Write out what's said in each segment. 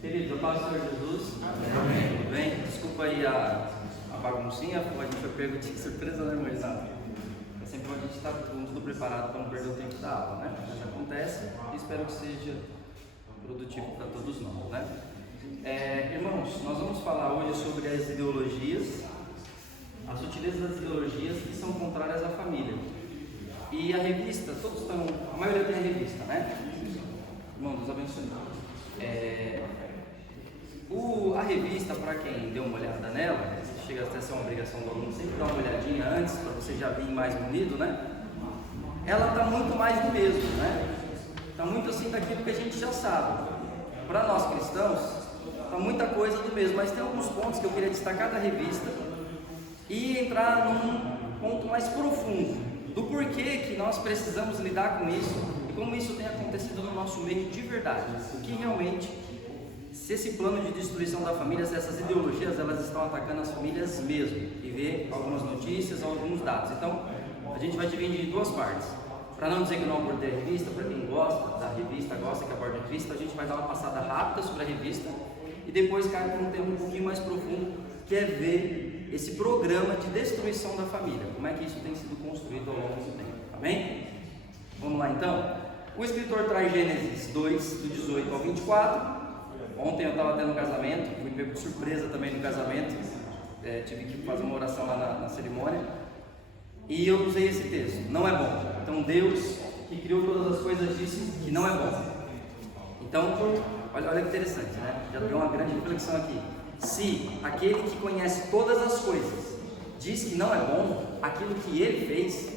Queridos, a paz do Senhor Jesus. Amém. Tudo bem? Desculpa aí a baguncinha, a gente foi pego de surpresa, né, irmãos? É sempre bom a gente estar tudo preparado para não perder o tempo da aula, né? Mas acontece e espero que seja produtivo para todos nós, né? Irmãos, nós vamos falar hoje sobre as ideologias, as sutilezas das ideologias que são contrárias à família. E a revista, a maioria tem a revista, né? Irmão, Deus abençoe. A revista, para quem deu uma olhada nela, chega até a ser uma obrigação do aluno sempre dar uma olhadinha antes, para você já vir mais unido, né? Ela está muito mais do mesmo, né? Está muito assim daquilo que a gente já sabe. Para nós cristãos, está muita coisa do mesmo, mas tem alguns pontos que eu queria destacar da revista e entrar num ponto mais profundo do porquê que nós precisamos lidar com isso e como isso tem acontecido no nosso meio de verdade. O que realmente, se esse plano de destruição da família, se essas ideologias, elas estão atacando as famílias mesmo, e ver algumas notícias, alguns dados. Então, a gente vai dividir em duas partes. Para não dizer que não abordei a revista, para quem gosta da revista, gosta que aborda a revista, a gente vai dar uma passada rápida sobre a revista e depois cai para um tema um pouquinho mais profundo, que é ver esse programa de destruição da família, como é que isso tem sido construído ao longo do tempo, amém? Vamos lá então? O escritor traz Gênesis 2, do 18 ao 24. Ontem eu estava tendo um casamento, fui pego de surpresa também no casamento, tive que fazer uma oração lá na cerimônia, e eu usei esse texto: não é bom. Então Deus, que criou todas as coisas, disse que não é bom. Então, olha que interessante, né? Já deu uma grande reflexão aqui. Se aquele que conhece todas as coisas diz que não é bom aquilo que ele fez,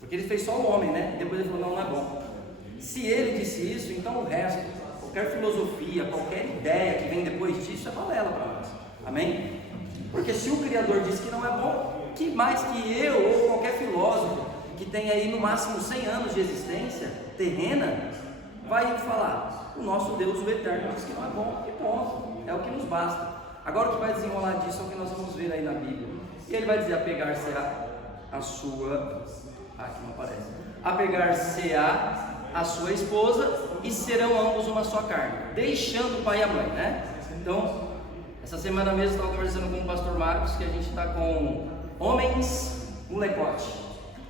porque ele fez só o homem, né? E depois ele falou: não é bom. Se ele disse isso, então o resto, qualquer filosofia, qualquer ideia que vem depois disso é balela para nós, amém? Porque se o Criador disse que não é bom, que mais que eu ou qualquer filósofo que tem aí no máximo 100 anos de existência terrena vai falar? O nosso Deus, o Eterno, diz que não é bom, e ponto, é o que nos basta. Agora o que vai desenrolar disso é o que nós vamos ver aí na Bíblia. E ele vai dizer: apegar-se a sua, aqui não aparece, apegar-se a sua esposa, e serão ambos uma só carne, deixando o pai e a mãe, né? Então, essa semana mesmo eu estava conversando com o pastor Marcos, que a gente está com homens molecote,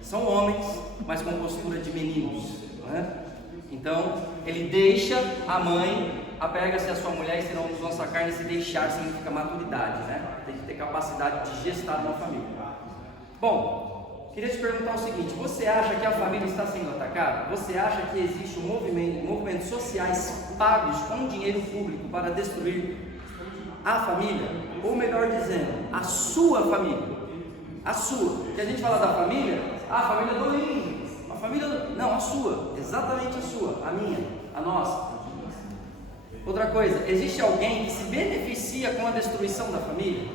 são homens, mas com postura de meninos, né? Então, ele deixa a mãe, apega-se a sua mulher, e serão ambos uma só carne. Se deixar significa maturidade, né? Tem que ter capacidade de gestar uma família. Bom, queria te perguntar o seguinte: você acha que a família está sendo atacada? Você acha que existe movimentos sociais pagos com dinheiro público para destruir a família? Ou melhor dizendo, a sua família? A sua. Que a gente fala da família, a família do índio, a família não, a sua, exatamente a sua, a minha, a nossa. Outra coisa, existe alguém que se beneficia com a destruição da família?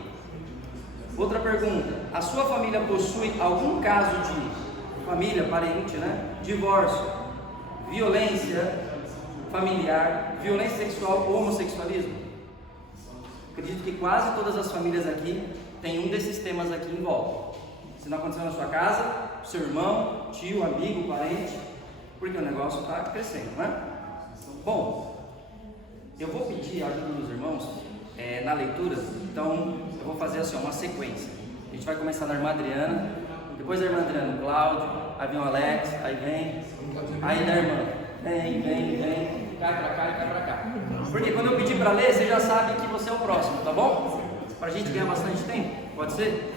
Outra pergunta: a sua família possui algum caso de família, parente, né? Divórcio, violência familiar, violência sexual ou homossexualismo? Acredito que quase todas as famílias aqui têm um desses temas aqui em volta. Se não aconteceu na sua casa, seu irmão, tio, amigo, parente, porque o negócio está crescendo, né? Bom, eu vou pedir a ajuda dos irmãos na leitura, então eu vou fazer assim uma sequência. A gente vai começar na irmã Adriana, depois da irmã Adriana o Cláudio, aí vem o Alex, aí vem, aí da irmã, vem, cai pra cá e cai pra cá. Porque quando eu pedir para ler, você já sabe que você é o próximo, tá bom? Pra gente ganhar bastante tempo, pode ser?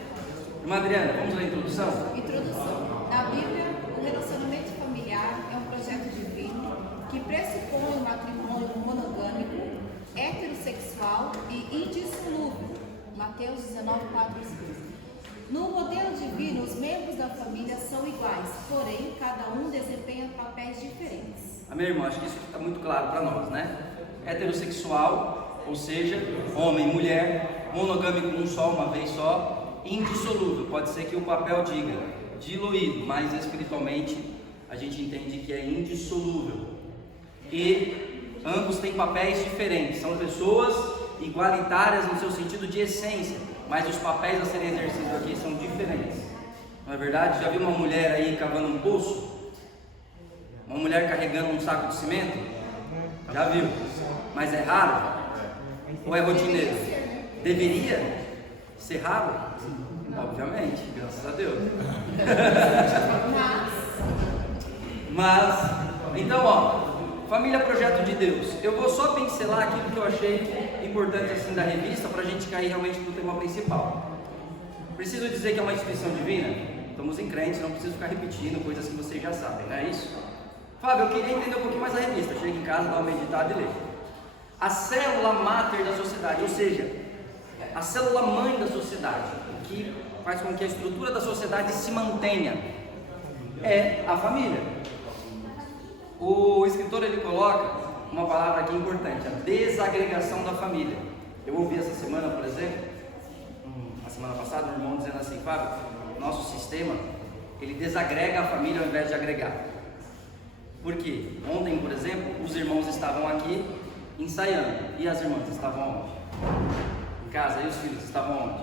Irmã Adriana, vamos à introdução? Introdução. Na Bíblia, o relacionamento familiar é um projeto divino que pressupõe um matrimônio monogâmico, heterossexual e indissolúvel. Mateus 19, 4 e 5. No modelo divino, os membros da família são iguais, porém, cada um desempenha papéis diferentes. Amém, irmão? Acho que isso está muito claro para nós, né? Heterossexual, ou seja, homem e mulher, monogâmico um só, uma vez só, indissolúvel, pode ser que o papel diga diluído, mas espiritualmente a gente entende que é indissolúvel. E ambos têm papéis diferentes, são pessoas igualitárias no seu sentido de essência, mas os papéis a serem exercidos aqui são diferentes. Não é verdade? Já viu uma mulher aí cavando um poço? Uma mulher carregando um saco de cimento? Já viu? Mas é raro? Ou é rotineiro? Deveria ser raro? Obviamente, graças a Deus. Mas, então, ó, família projeto de Deus. Eu vou só pincelar aquilo que eu achei importante assim da revista para a gente cair realmente no tema principal. Preciso dizer que é uma instituição divina? Estamos em crentes, não preciso ficar repetindo coisas que vocês já sabem, não é isso? Fábio, eu queria entender um pouquinho mais a revista. Chega em casa, dá uma meditada e lê. A célula máter da sociedade, ou seja, a célula mãe da sociedade, que faz com que a estrutura da sociedade se mantenha, é a família. O escritor ele coloca uma palavra aqui importante, a desagregação da família. Eu ouvi essa semana, por exemplo, a semana passada, um irmão dizendo assim: Fábio, nosso sistema ele desagrega a família ao invés de agregar. Por quê? Ontem, por exemplo, os irmãos estavam aqui ensaiando e as irmãs estavam onde? Em casa. E os filhos estavam onde?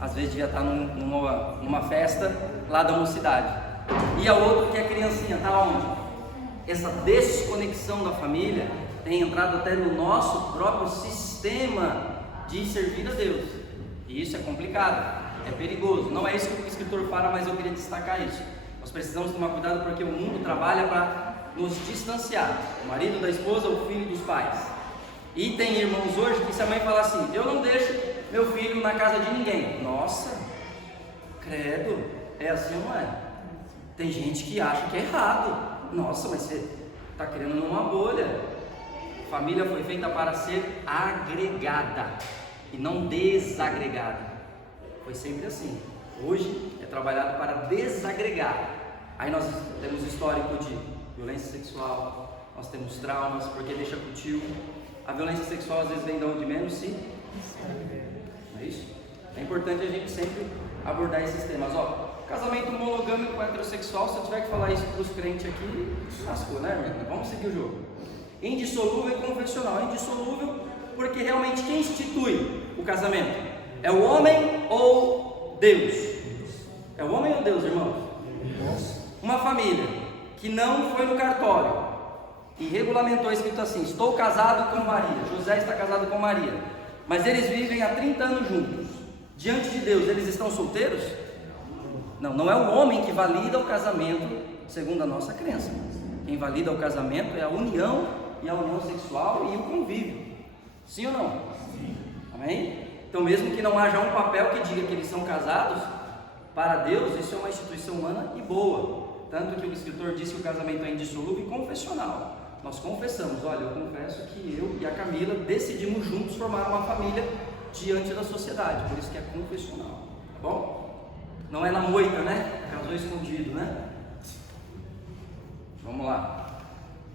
Às vezes devia estar numa festa lá da mocidade. E a outra que é criancinha, está onde? Essa desconexão da família tem entrado até no nosso próprio sistema de servir a Deus. E isso é complicado, é perigoso. Não é isso que o escritor fala, mas eu queria destacar isso. Nós precisamos tomar cuidado porque o mundo trabalha para nos distanciar. O marido da esposa, o filho dos pais. E tem irmãos hoje que se a mãe falar assim: eu não deixo meu filho na casa de ninguém. Nossa, credo, é assim ou não é? Tem gente que acha que é errado. Nossa, mas você está querendo numa bolha. Família foi feita para ser agregada e não desagregada. Foi sempre assim. Hoje é trabalhado para desagregar. Aí nós temos histórico de violência sexual, nós temos traumas, porque deixa com o tio. A violência sexual às vezes vem de onde menos se... Não é isso? É importante a gente sempre abordar esses temas. Ó, casamento monogâmico heterossexual, se eu tiver que falar isso para os crentes aqui, lascou, né, irmão? Vamos seguir o jogo. Indissolúvel e confessional. Indissolúvel porque realmente quem institui o casamento? É o homem ou Deus? É o homem ou Deus, irmãos? Uma família que não foi no cartório e regulamentou escrito assim: estou casado com Maria, José está casado com Maria, mas eles vivem há 30 anos juntos. Diante de Deus, eles estão solteiros? Não, não é o homem que valida o casamento segundo a nossa crença. Quem valida o casamento é a união, e a união sexual e o convívio. Sim ou não? Sim. Amém? Então mesmo que não haja um papel que diga que eles são casados, para Deus isso é uma instituição humana e boa. Tanto que o escritor disse que o casamento é indissolúvel e confessional. Nós confessamos: olha, eu confesso que eu e a Camila decidimos juntos formar uma família diante da sociedade. Por isso que é confessional, tá bom? Não é na moita, né? Casou escondido, né? Vamos lá.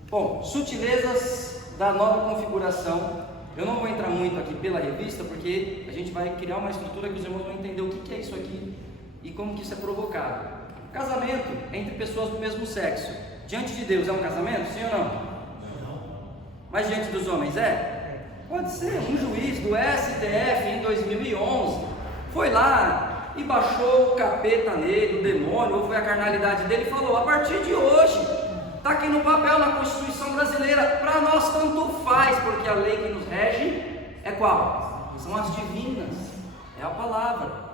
Bom, sutilezas da nova configuração. Eu não vou entrar muito aqui pela revista, porque a gente vai criar uma estrutura que os irmãos vão entender o que é isso aqui e como que isso é provocado. Casamento entre pessoas do mesmo sexo, diante de Deus é um casamento? Sim ou não? Mas diante dos homens é? Pode ser. Um juiz do STF em 2011 foi lá e baixou o capeta nele, o demônio, ou foi a carnalidade dele, e falou: a partir de hoje, está aqui no papel, na Constituição brasileira, para nós tanto faz, porque a lei que nos rege é qual? São as divinas, é a palavra.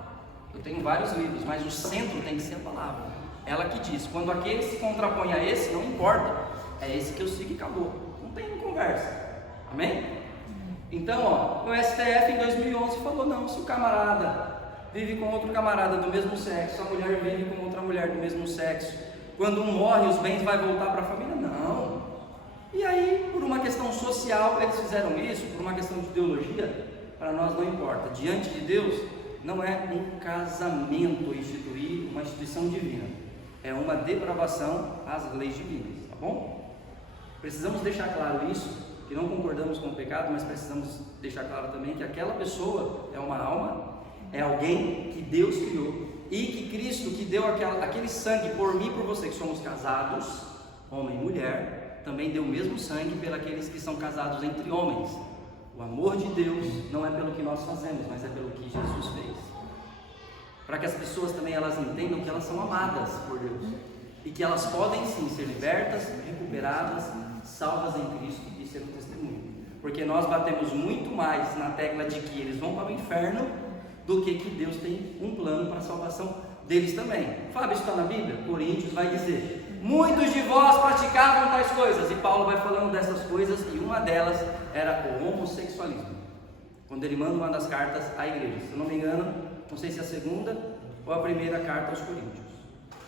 Eu tenho vários livros, mas o centro tem que ser a palavra. Ela que diz: quando aquele se contrapõe a esse, não importa, é esse que eu sigo e acabou. Não tem conversa. Amém? Então, ó, o STF em 2011 falou: não, se o camarada vive com outro camarada do mesmo sexo, a mulher vive com outra mulher do mesmo sexo, quando um morre, os bens vai voltar para a família? Não. E aí, por uma questão social, eles fizeram isso, por uma questão de ideologia, para nós não importa. Diante de Deus, não é um casamento instituir uma instituição divina, é uma depravação às leis divinas, tá bom? Precisamos deixar claro isso, que não concordamos com o pecado, mas precisamos deixar claro também que aquela pessoa é uma alma, é alguém que Deus criou, e que Cristo, que deu aquele sangue por mim e por você, que somos casados, homem e mulher, também deu o mesmo sangue pelos que são casados entre homens. O amor de Deus não é pelo que nós fazemos, mas é pelo que Jesus fez. Para que as pessoas também elas entendam que elas são amadas por Deus e que elas podem sim ser libertas, recuperadas, salvas em Cristo e ser um testemunho. Porque porque nós batemos muito mais na tecla de que eles vão para o inferno do que Deus tem um plano para a salvação deles também. Fábio, isso está na Bíblia? Coríntios vai dizer: muitos de vós praticavam tais coisas, e Paulo vai falando dessas coisas, e uma delas era o homossexualismo, quando ele manda uma das cartas à igreja, se eu não me engano, não sei se é a segunda ou a primeira carta aos Coríntios.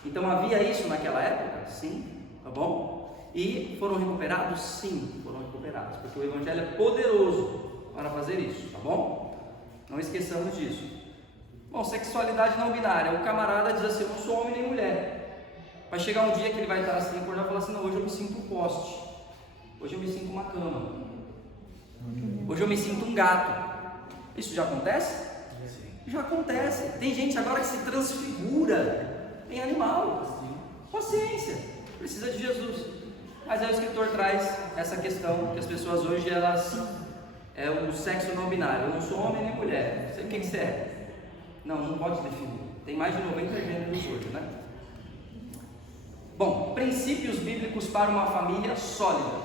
Então havia isso naquela época? Sim, tá bom? E foram recuperados? Sim, foram recuperados, porque o Evangelho é poderoso para fazer isso, tá bom? Não esqueçamos disso. Bom, sexualidade não binária, o camarada diz assim: eu não sou homem nem mulher. Vai chegar um dia que ele vai estar assim, acordar e falar assim: não, hoje eu me sinto um poste, hoje eu me sinto uma cama, hoje eu me sinto um gato. Isso já acontece? Já acontece. Tem gente agora que se transfigura em animal. Paciência, precisa de Jesus. Mas aí o escritor traz essa questão que as pessoas hoje, elas é o sexo não binário. Eu não sou homem nem mulher. Sei o que você é. Não pode definir. Tem mais de 90 gêneros hoje, né? Bom, princípios bíblicos para uma família sólida.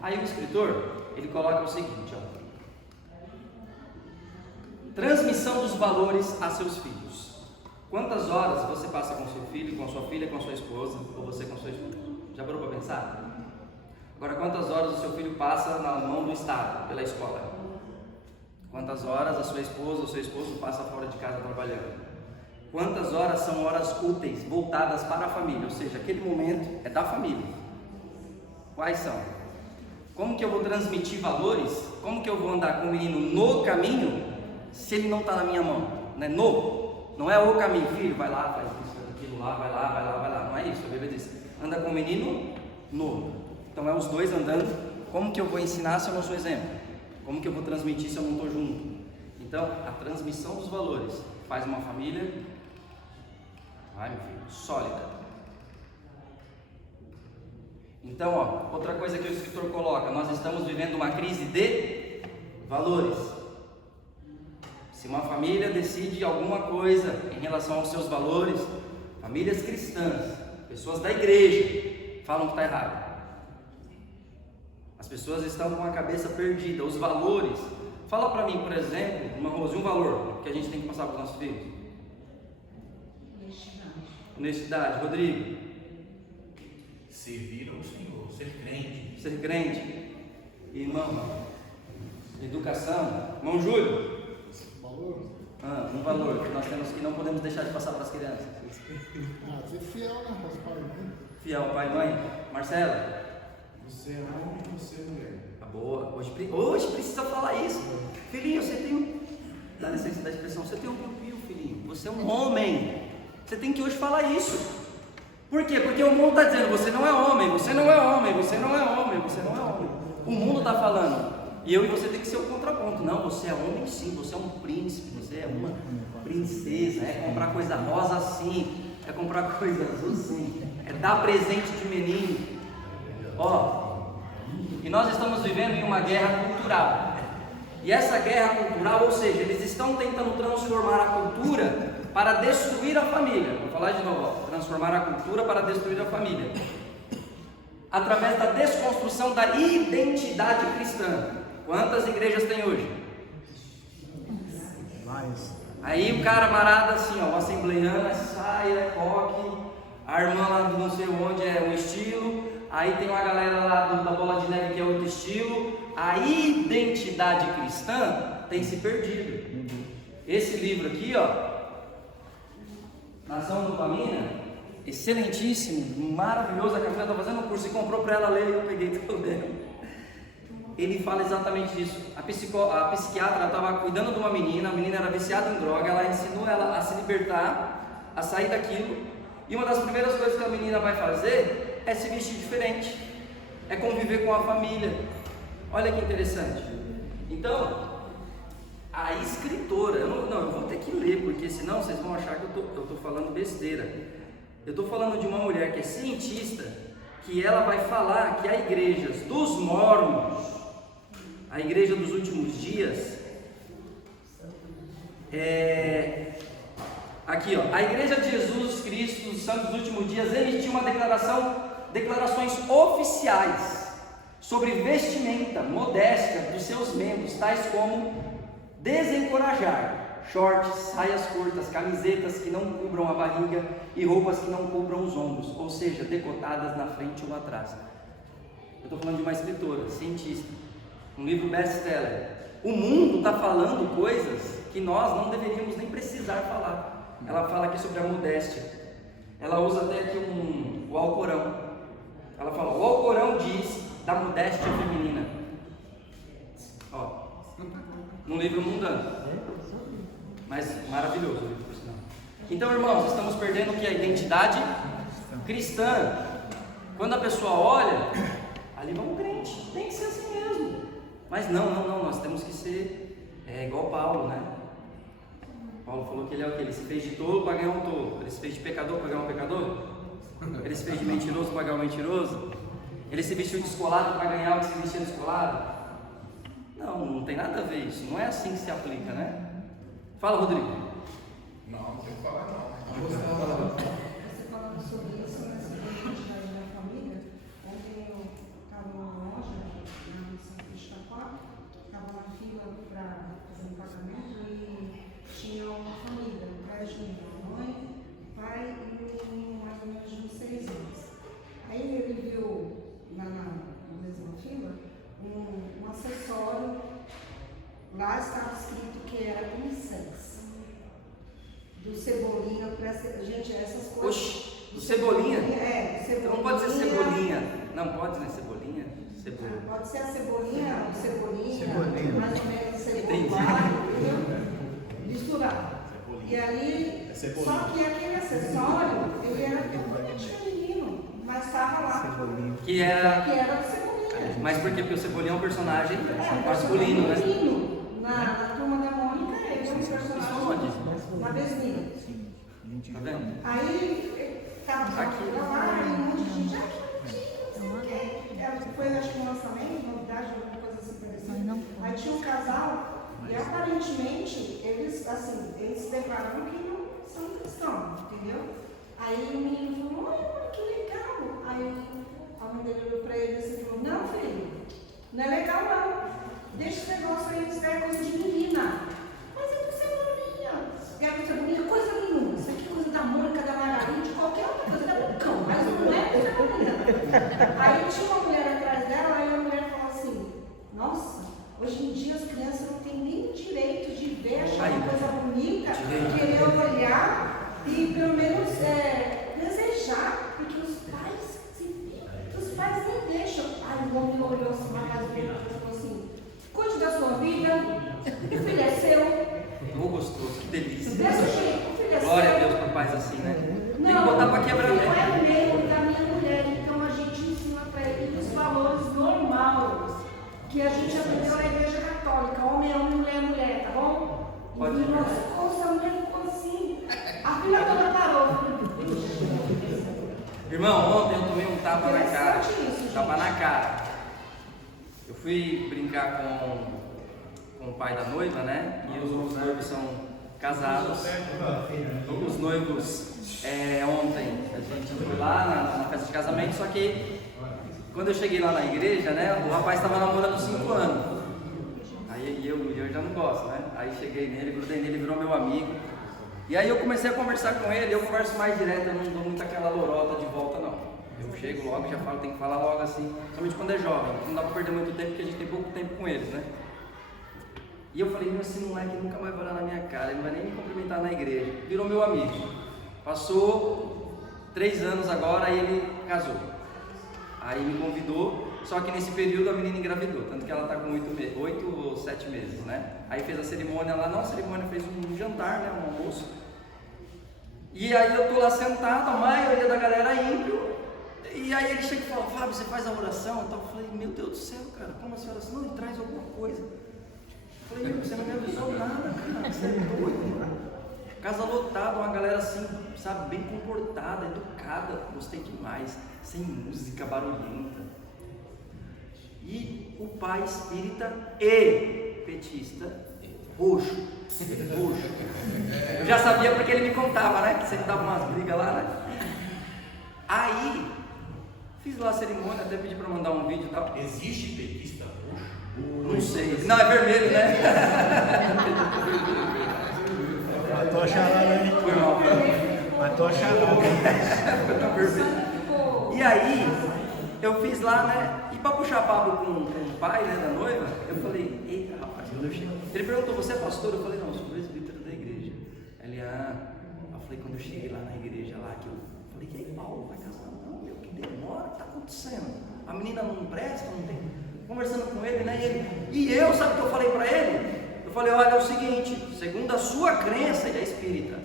Aí o escritor, ele coloca o seguinte, ó: transmissão dos valores a seus filhos. Quantas horas você passa com seu filho, com a sua filha, com a sua esposa, ou você com seu esposo? Já parou para pensar? Agora, quantas horas o seu filho passa na mão do Estado, pela escola? Quantas horas a sua esposa ou seu esposo passa fora de casa trabalhando? Quantas horas são horas úteis, voltadas para a família? Ou seja, aquele momento é da família. Quais são? Como que eu vou transmitir valores? Como que eu vou andar com o menino no caminho, se ele não está na minha mão? Não é no? Não é o caminho, filho, vai lá, faz isso, aquilo lá, vai lá, vai lá, vai lá. Não é isso, a Bíblia diz: anda com o menino no. Então é os dois andando. Como que eu vou ensinar se eu não sou exemplo? Como que eu vou transmitir se eu não estou junto? Então, a transmissão dos valores faz uma família, meu filho, sólida. Então, ó, outra coisa que o escritor coloca: nós estamos vivendo uma crise de valores. Se uma família decide alguma coisa em relação aos seus valores, famílias cristãs, pessoas da igreja, falam que está errado. As pessoas estão com a cabeça perdida. Os valores, fala para mim, por exemplo, uma Rose, um valor que a gente tem que passar para os nossos filhos. Honestidade. Rodrigo? Servir ao Senhor, ser crente. Ser crente. Irmão? Educação. Irmão Júlio? Valor? Um valor que nós temos, que não podemos deixar de passar para as crianças. Ser fiel, né? Aos pai e mãe. Fiel, pai e mãe. Marcela? Você é homem e você é mulher. Tá boa. Hoje precisa falar isso. Filhinho, você tem um... Dá licença da expressão. Você tem um pio, filhinho. Você é um homem. Você tem que hoje falar isso. Por quê? Porque o mundo está dizendo: você não é homem, você não é homem, você não é homem, você não é homem. O mundo está falando. E eu e você tem que ser o contraponto. Não, você é homem sim, você é um príncipe, você é uma princesa. É comprar coisa rosa sim, é comprar coisa azul sim, é dar presente de menino. E nós estamos vivendo em uma guerra cultural. E essa guerra cultural, ou seja, eles estão tentando transformar a cultura para destruir a família. Vou falar de novo, transformar a cultura para destruir a família, através da desconstrução da identidade cristã. Quantas igrejas tem hoje? Mais. Aí o cara marado assim, uma assembleiana, saia, coque, a irmã lá do não sei onde é um estilo, aí tem uma galera lá da bola de neve que é outro estilo. A identidade cristã tem se perdido. Esse livro aqui, Nação Dopamina, excelentíssimo, maravilhoso. A Camila está fazendo um curso e comprou para ela ler, e eu peguei também. Ele fala exatamente disso. A psiquiatra estava cuidando de uma menina, a menina era viciada em droga, ela ensinou ela a se libertar, a sair daquilo, e uma das primeiras coisas que a menina vai fazer é se vestir diferente, é conviver com a família. Olha que interessante. Então, a escritora, eu vou ter que ler, porque senão vocês vão achar que eu estou falando besteira. Eu estou falando de uma mulher que é cientista, que ela vai falar que a igreja dos mormons, a igreja dos últimos dias, aqui a igreja de Jesus Cristo dos Santos dos últimos dias emitiu uma declarações oficiais sobre vestimenta, modéstia dos seus membros, tais como desencorajar, shorts, saias curtas, camisetas que não cubram a barriga e roupas que não cubram os ombros, ou seja, decotadas na frente ou atrás. Eu estou falando de uma escritora, cientista, um livro best-seller. O mundo está falando coisas que nós não deveríamos nem precisar falar. Ela fala aqui sobre a modéstia. Ela usa até aqui o Alcorão. Ela fala, o Alcorão diz da modéstia feminina. Ó, num livro mundano, mas maravilhoso o livro, por sinal. Então, irmãos, estamos perdendo o que? A identidade cristã. Quando a pessoa olha, ali vai um crente, tem que ser assim mesmo. Mas não, nós temos que ser igual Paulo, né? Paulo falou que ele é o que? Ele se fez de tolo para ganhar um tolo. Ele se fez de pecador para ganhar um pecador. Ele se fez de mentiroso para ganhar um mentiroso. Ele se vestiu de descolado para ganhar o que se vestia de descolado. Não tem nada a ver isso. Não é assim que se aplica, né? Fala, Rodrigo. Não tem que falar não. Você falando sobre isso, nessa identidade da família, ontem eu estava numa loja, na São Cristóvão, estava na fila para fazer um pagamento e tinha uma família, um pai de uma mãe, pai e um menino mais ou menos de uns 6 anos. Aí ele viu na mesma fila um acessório, lá estava escrito que era unissex. Do Cebolinha, gente, essas coisas. Oxi, do Cebolinha? Cebolinha. Não pode ser Cebolinha. Não pode, né? Cebolinha? Cebolinha. Pode ser a Cebolinha, o Cebolinha, mais ou menos Entendi. Cebolinha, misturado. E aí, só que aquele acessório, ele era totalmente feminino, mas estava lá. Que era do Cebolinha. Mas por quê? Porque o Cebolinha é um personagem masculino, né? Na Turma da Mônica, ele é um personagem na Vesmina. Tá vendo? Aí, tava Aqui. lá, e um monte de gente, não sei o quê. Foi, acho que um lançamento, novidade, alguma coisa assim parecida. Aí tinha um casal, e aparentemente, eles declararam que não são cristãos, entendeu? Aí o menino falou, olha, que legal. Aí a mãe dele olhou pra ele assim e falou, não, filho, não é legal não. Deixa esse negócio aí, isso é coisa de menina. Mas é do Cebolinha. É do Cebolinha, coisa nenhuma. Isso aqui é coisa da Mônica, da Margarida, de qualquer outra coisa, da Bucão, mas não é do Cebolinha. Aí tinha uma mulher atrás dela, aí a mulher falou assim, nossa, hoje em dia as crianças não têm nem direito de ver, achar uma coisa bonita, querer olhar e pelo menos desejar, porque os pais nem deixam. Aí o homem olhou assim, mas falou assim, cuide da sua vida, o filho é seu. Oh, gostoso, que delícia. Desse jeito, o filho é Glória a seu. Deus por paz assim, né? Tem que Não, botar pra quebrar, não né? é meu, da minha mulher, então a gente ensina para ele os valores normais que a gente aprendeu na igreja católica, homem é homem, mulher é mulher, tá bom? Pode E ir. nossa, a mulher ficou assim, a filha toda parou. Irmão, ontem eu tomei um tapa na cara. Interessante isso, gente. Tapa na cara. Eu fui brincar com o pai da noiva, né? E os noivos são casados. Os noivos, ontem, a gente foi lá na festa de casamento, só que quando eu cheguei lá na igreja, né? O rapaz estava namorando 5 anos. Aí eu já não gosto, né? Aí cheguei nele, grudei nele, virou meu amigo. E aí eu comecei a conversar com ele, eu converso mais direto, eu não dou muito aquela lorota de volta não. Eu chego logo, já falo, tem que falar logo assim, somente quando é jovem, não dá pra perder muito tempo porque a gente tem pouco tempo com eles, né? E eu falei, meu, esse moleque nunca mais vai olhar na minha cara, ele não vai nem me cumprimentar na igreja. Virou meu amigo. Passou 3 anos agora e ele casou. Aí me convidou, só que nesse período a menina engravidou, tanto que ela está com 8 ou 7 meses, né? Aí fez a cerimônia lá, não a cerimônia, fez um jantar, né? Um almoço. E aí eu tô lá sentado, a maioria da galera ímpio, e aí ele chega e fala, Fábio, você faz a oração? Então eu falei, meu Deus do céu, cara, como assim a oração? Não, ele traz alguma coisa. Eu falei, você não me avisou nada, cara, você é doido. Casa lotada, uma galera assim, sabe, bem comportada, educada, gostei demais, sem música barulhenta. E o pai espírita e petista, roxo. Eu já sabia porque ele me contava, né, que sempre dava umas brigas lá, né. Aí, Fiz lá a cerimônia, até pedi para mandar um vídeo e tal. Existe petista roxo? Não sei. Não, é vermelho, né? Matou a charada, hein? Foi mal. Matou a charada. E aí, eu fiz lá, né? E para puxar papo com o pai, né, da noiva, eu falei, eita rapaz, quando eu cheguei. Ele perguntou, você é pastor? Eu falei, não, eu sou presbítero da igreja. Ele, eu falei, quando eu cheguei lá na igreja, lá, que eu falei, e aí, Paulo, vai casar? Não, meu, que demora, o que tá acontecendo? A menina não presta, não tem. Conversando com ele, né? E eu, sabe o que eu falei para ele? Eu falei, olha, é o seguinte, segundo a sua crença, ele é espírita.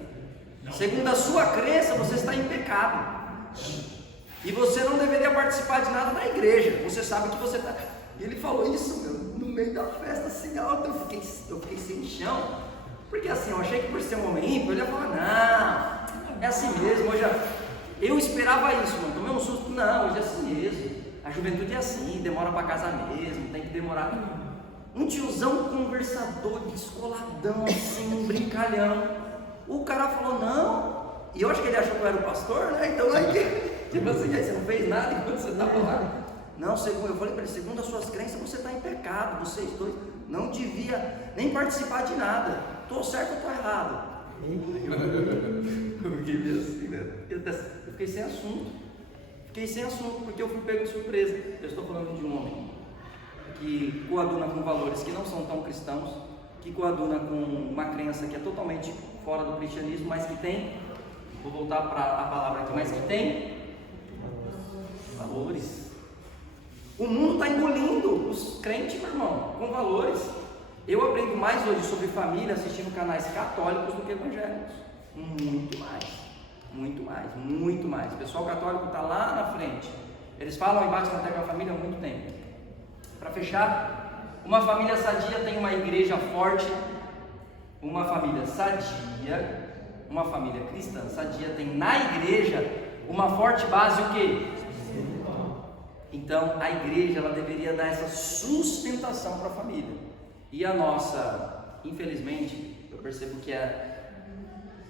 Segundo a sua crença, você está em pecado. E você não deveria participar de nada na igreja. Você sabe que você está. E ele falou isso, meu, no meio da festa, assim, alto. Eu fiquei sem chão. Porque assim, eu achei que por ser um homem ímpio, ele ia falar, não, é assim mesmo. Eu esperava isso, mano. Tomei um susto. Não, hoje é assim mesmo. A juventude é assim, demora para casar mesmo, tem que demorar. Um tiozão conversador, descoladão, assim, brincalhão. O cara falou, não. E eu acho que ele achou que eu era o pastor, né? Então aí, tipo assim, aí você não fez nada enquanto você estava lá. Não, segundo, eu falei para ele, segundo as suas crenças, você está em pecado, vocês dois não devia nem participar de nada. Estou certo ou estou errado? Eu fiquei assim, né? Eu fiquei sem assunto. Fiquei sem assunto, porque eu fui pego de surpresa. Eu estou falando de um homem que coaduna com valores que não são tão cristãos, que coaduna com uma crença que é totalmente fora do cristianismo, mas que tem, vou voltar para a palavra aqui, mas que tem valores. O mundo está engolindo os crentes, meu irmão, com valores. Eu aprendo mais hoje sobre família assistindo canais católicos do que evangélicos. Muito mais. Muito mais, muito mais. O pessoal católico está lá na frente. Eles falam e batem na tecla da família há muito tempo. Para fechar, uma família sadia tem uma igreja forte. Uma família sadia, uma família cristã sadia tem na igreja uma forte base o quê? Então a igreja ela deveria dar essa sustentação para a família. E a nossa, infelizmente, eu percebo que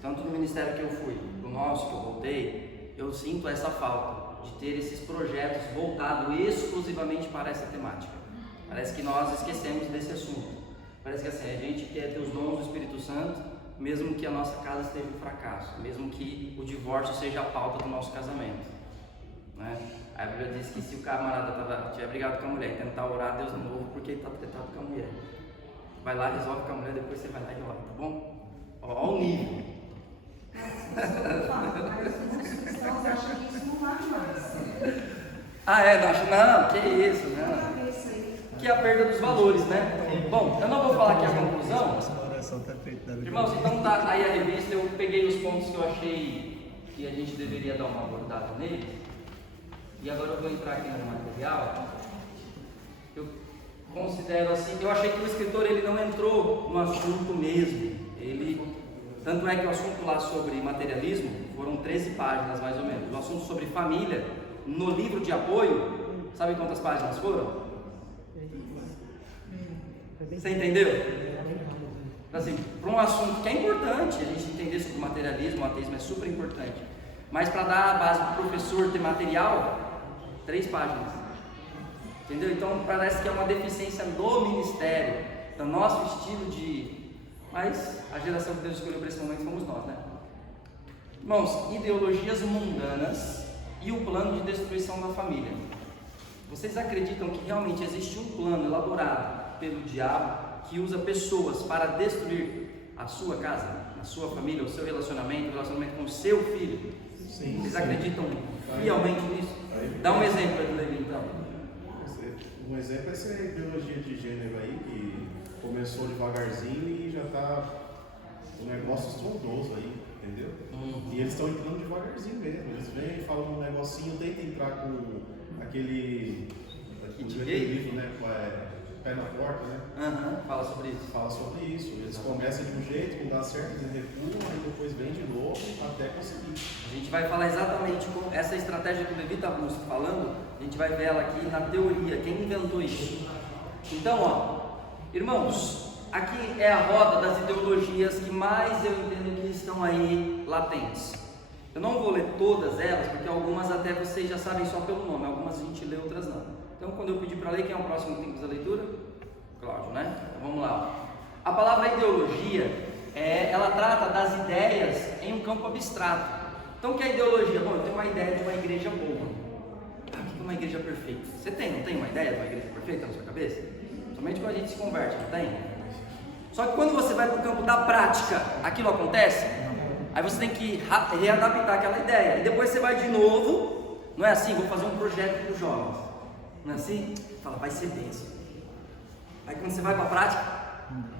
tanto no ministério que eu fui, no nosso que eu voltei, eu sinto essa falta de ter esses projetos voltados exclusivamente para essa temática. Parece que nós esquecemos desse assunto. Parece que assim, a gente quer ter os dons do Espírito Santo, mesmo que a nossa casa esteja um fracasso, mesmo que o divórcio seja a pauta do nosso casamento, né? A Bíblia diz que se o camarada tiver brigado com a mulher e tentar orar, Deus não ouve porque ele está tretado com a mulher. Vai lá, resolve com a mulher, depois você vai lá e ora, tá bom? Olha o nível. Os cristãos acham que isso não vale mais. Não, que isso, né? Que é a perda dos valores, né? Bom, eu não vou falar aqui a conclusão. Irmãos, então tá aí a revista, eu peguei os pontos que eu achei que a gente deveria dar uma abordada neles. E agora eu vou entrar aqui no material. Eu considero assim, eu achei que o escritor ele não entrou no assunto mesmo. Tanto é que o assunto lá sobre materialismo foram 13 páginas mais ou menos. O assunto sobre família, no livro de apoio, sabe quantas páginas foram? Você entendeu? Assim, para um assunto que é importante, a gente entender sobre o materialismo, o ateísmo é super importante. Mas para dar a base para o professor ter material, 3 páginas. Entendeu? Então parece que é uma deficiência do ministério, do nosso estilo de... Mas a geração que Deus escolheu para esse momento fomos nós, né? Irmãos, ideologias mundanas e o plano de destruição da família. Vocês acreditam que realmente existe um plano elaborado pelo diabo que usa pessoas para destruir a sua casa, a sua família, o seu relacionamento com o seu filho? Sim. Vocês acreditam fielmente nisso? Dá um exemplo aí do Levi, então. Um exemplo é essa ideologia de gênero aí, que começou devagarzinho e já está um negócio estrondoso aí, entendeu? E eles estão entrando devagarzinho mesmo. Eles vêm, falam um negocinho, tentam entrar com aquele livro, né? Pé na porta, né? Fala sobre isso. Fala sobre isso. Eles começam de um jeito, não dá certo, eles recuam, aí depois vem de novo até conseguir. A gente vai falar exatamente com essa estratégia que o Levi está nos falando, a gente vai ver ela aqui na teoria, quem inventou isso. Então, ó, irmãos, aqui é a roda das ideologias que mais eu entendo que estão aí latentes. Eu não vou ler todas elas, porque algumas até vocês já sabem só pelo nome, algumas a gente lê, outras não. Então, quando eu pedir para ler, quem é o próximo que tem que fazer a leitura? Cláudio, né? Então, vamos lá. A palavra ideologia, ela trata das ideias em um campo abstrato. Então, o que é ideologia? Bom, eu tenho uma ideia de uma igreja boa. O que é uma igreja perfeita? Você não tem uma ideia de uma igreja perfeita na sua cabeça? Somente quando a gente se converte, não tem? Só que quando você vai para o campo da prática, aquilo acontece? Aí você tem que readaptar aquela ideia. E depois você vai de novo, não é assim? Vou fazer um projeto para os jovens. Não é assim? Fala, vai ser bênção. Aí quando você vai para a prática,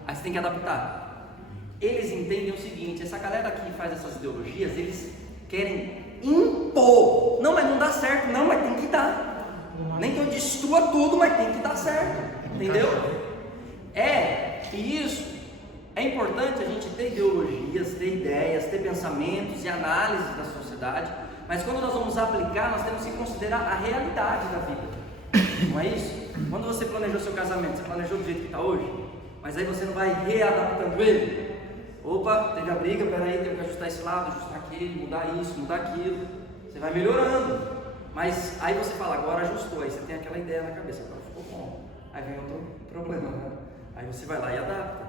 aí você tem que adaptar. Eles entendem o seguinte, essa galera que faz essas ideologias, eles querem impor. Não, mas não dá certo, não, mas tem que dar. Nem que eu destrua tudo, mas tem que dar certo. Entendeu? E isso é importante, a gente ter ideologias, ter ideias, ter pensamentos e análises da sociedade, mas quando nós vamos aplicar, nós temos que considerar a realidade da vida. Não é isso? Quando você planejou seu casamento, você planejou do jeito que está hoje, mas aí você não vai readaptando ele. Opa, teve a briga, peraí, tem que ajustar esse lado, ajustar aquele, mudar isso, mudar aquilo. Você vai melhorando. Mas aí você fala, agora ajustou, aí você tem aquela ideia na cabeça, agora ficou bom. Aí vem outro problema, né? Aí você vai lá e adapta.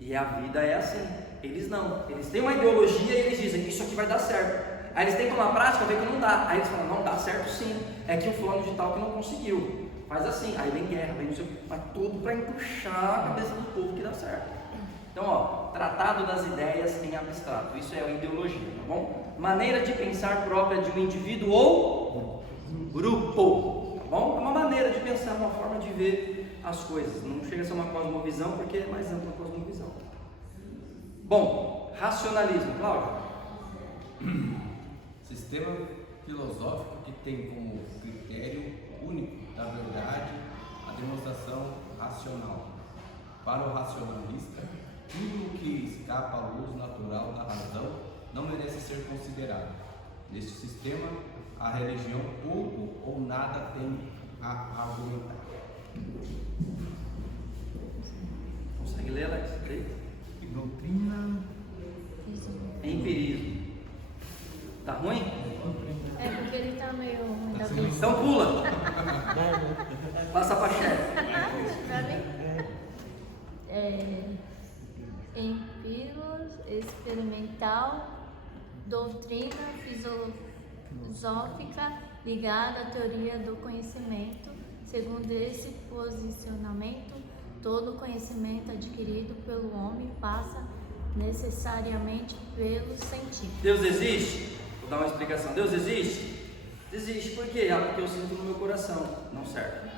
E a vida é assim. Eles não. Eles têm uma ideologia e eles dizem, isso aqui vai dar certo. Aí eles tentam na prática ver que não dá. Aí eles falam, não, dá certo sim. É que o fulano de tal que não conseguiu. Faz assim. Aí vem guerra, vem não sei o que. Mas tudo para empuxar a cabeça do povo que dá certo. Então, tratado das ideias em abstrato. Isso é a ideologia, tá bom? Maneira de pensar própria de um indivíduo ou grupo. Tá bom? É uma maneira de pensar, uma forma de ver as coisas. Não chega a ser uma cosmovisão, porque é mais ampla a cosmovisão. Bom, racionalismo. Cláudio? Sistema filosófico que tem como critério único da verdade a demonstração racional. Para o racionalista, tudo que escapa à luz natural da razão não merece ser considerado. Neste sistema, a religião pouco ou nada tem a argumentar. Consegue ler, Alex? Doutrina. Empirismo. Tá ruim? É porque ele tá meio ruim da vista. Então pula. Passa pra chefe. Pra mim? Empiros, experimental, doutrina filosófica ligada à teoria do conhecimento. Segundo esse posicionamento, todo conhecimento adquirido pelo homem passa necessariamente pelos sentidos. Deus existe? Vou dar uma explicação. Deus existe? Existe. Por quê? Porque eu sinto no meu coração. Não serve.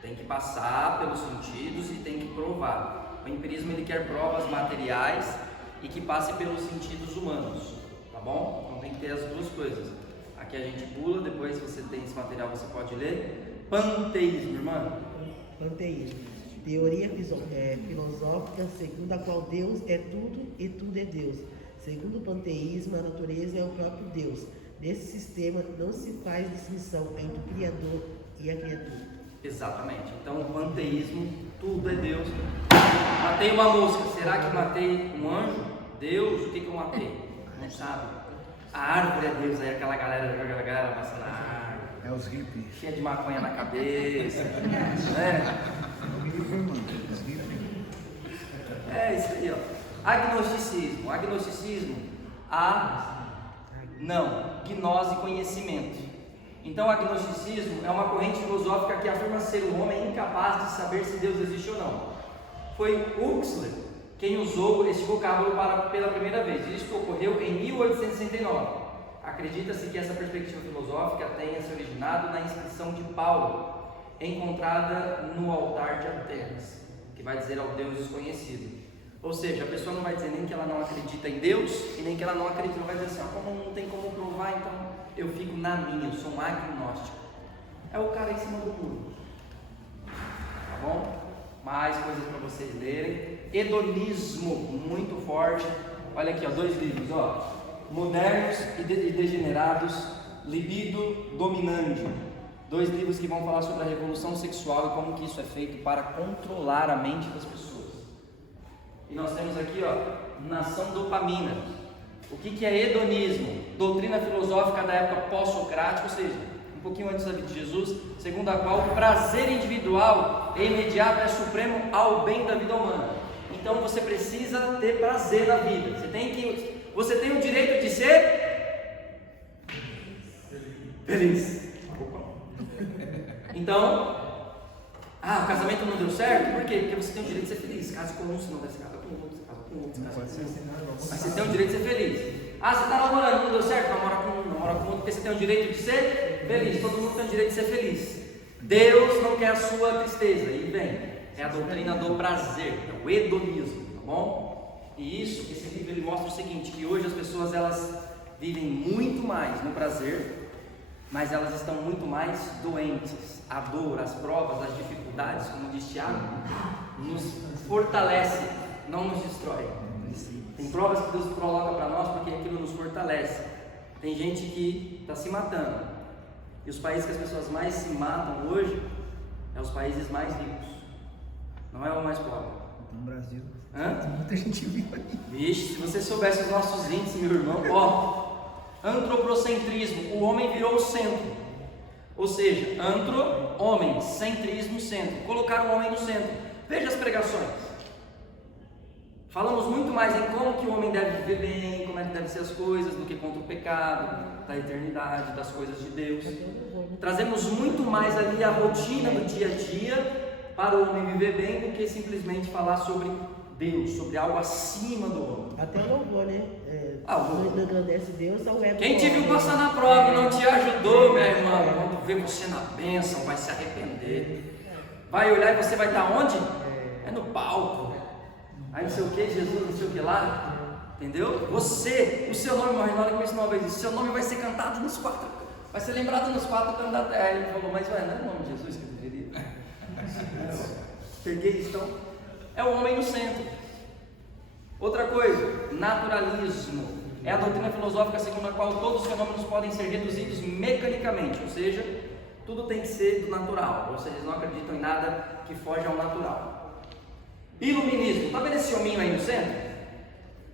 Tem que passar pelos sentidos e tem que provar. O empirismo ele quer provas materiais e que passe pelos sentidos humanos, tá bom? Então tem que ter as duas coisas. Aqui a gente pula, depois você tem esse material, você pode ler. Panteísmo, irmã. Panteísmo. Teoria filosófica segundo a qual Deus é tudo e tudo é Deus. Segundo o panteísmo, a natureza é o próprio Deus. Nesse sistema não se faz distinção entre o Criador e a criatura. Exatamente. Então o panteísmo, tudo é Deus. Matei uma mosca, será que matei um anjo? Deus, o que eu matei? Não sabe. A árvore é Deus, aí aquela galera passando na árvore. É os hippies. Cheia de maconha na cabeça. Né? É isso aí, ó. Agnosticismo. Agnosticismo, gnose, conhecimento. Então, o agnosticismo é uma corrente filosófica que afirma ser o homem incapaz de saber se Deus existe ou não. Foi Huxley quem usou este vocábulo pela primeira vez. Isso ocorreu em 1869. Acredita-se que essa perspectiva filosófica tenha se originado na inscrição de Paulo, encontrada no altar de Atenas, que vai dizer ao Deus desconhecido. Ou seja, a pessoa não vai dizer nem que ela não acredita em Deus e nem que ela não acredita, vai dizer assim, como não tem como provar, então eu fico na minha, eu sou um agnóstico. É o cara em cima do muro. Tá bom? Mais coisas para vocês lerem. Hedonismo, muito forte. Olha aqui, ó, 2 livros, ó. Modernos e Degenerados, Libido Dominante. 2 livros que vão falar sobre a revolução sexual e como que isso é feito para controlar a mente das pessoas. E nós temos aqui, ó, Nação Dopamina. O que é hedonismo? Doutrina filosófica da época pós-socrática, ou seja, um pouquinho antes da vida de Jesus, segundo a qual o prazer individual é imediato, é supremo ao bem da vida humana. Então você precisa ter prazer na vida. Você tem o direito de ser feliz. Então, o casamento não deu certo? Por quê? Porque você tem o direito de ser feliz. Case com um, se não der, se casa com outro, se casa com outro, se casa com outro. Mas você tem o direito de ser feliz. Você está namorando, não deu certo? Namora com um, namora com outro, porque você tem o direito de ser feliz. Todo mundo tem o direito de ser feliz. Deus não quer a sua tristeza. E vem. É a doutrina do prazer, é o hedonismo, tá bom? E esse livro ele mostra o seguinte, que hoje as pessoas elas vivem muito mais no prazer, mas elas estão muito mais doentes. A dor, as provas, as dificuldades, como diz Tiago, nos fortalece, não nos destrói. Tem provas que Deus coloca para nós porque aquilo nos fortalece. Tem gente que está se matando, e os países que as pessoas mais se matam hoje é os países mais ricos. Não é o mais pobre. No Brasil. Muita gente viva aí. Vixe, se você soubesse os nossos índices, meu irmão, antropocentrismo, o homem virou o centro. Ou seja, homem, centrismo, centro. Colocaram o homem no centro. Veja as pregações. Falamos muito mais em como que o homem deve viver bem, como é que devem ser as coisas, do que contra o pecado, da eternidade, das coisas de Deus. Trazemos muito mais ali a rotina do dia a dia para o homem viver bem do que simplesmente falar sobre Deus, sobre algo acima do homem. Até o louvor, né? Não engrandece Deus, é o ego. Quem te viu passar na prova e não te ajudou, meu irmão, quando vê você na bênção, vai se arrepender. Vai olhar e você vai estar onde? É no palco. Aí não sei o que, Jesus, não sei o que lá. Entendeu? Você, o seu nome, morre na hora que me ensinou uma vez isso, seu nome vai ser cantado nos 4, vai ser lembrado nos 4 cantos da terra. Ele falou, mas não é o nome de Jesus que eu deveria. Peguei, então é o homem no centro. Outra coisa, naturalismo é a doutrina filosófica segundo a qual todos os fenômenos podem ser reduzidos mecanicamente, ou seja, tudo tem que ser do natural, ou seja, eles não acreditam em nada que foge ao natural. Iluminismo, está vendo esse hominho aí no centro?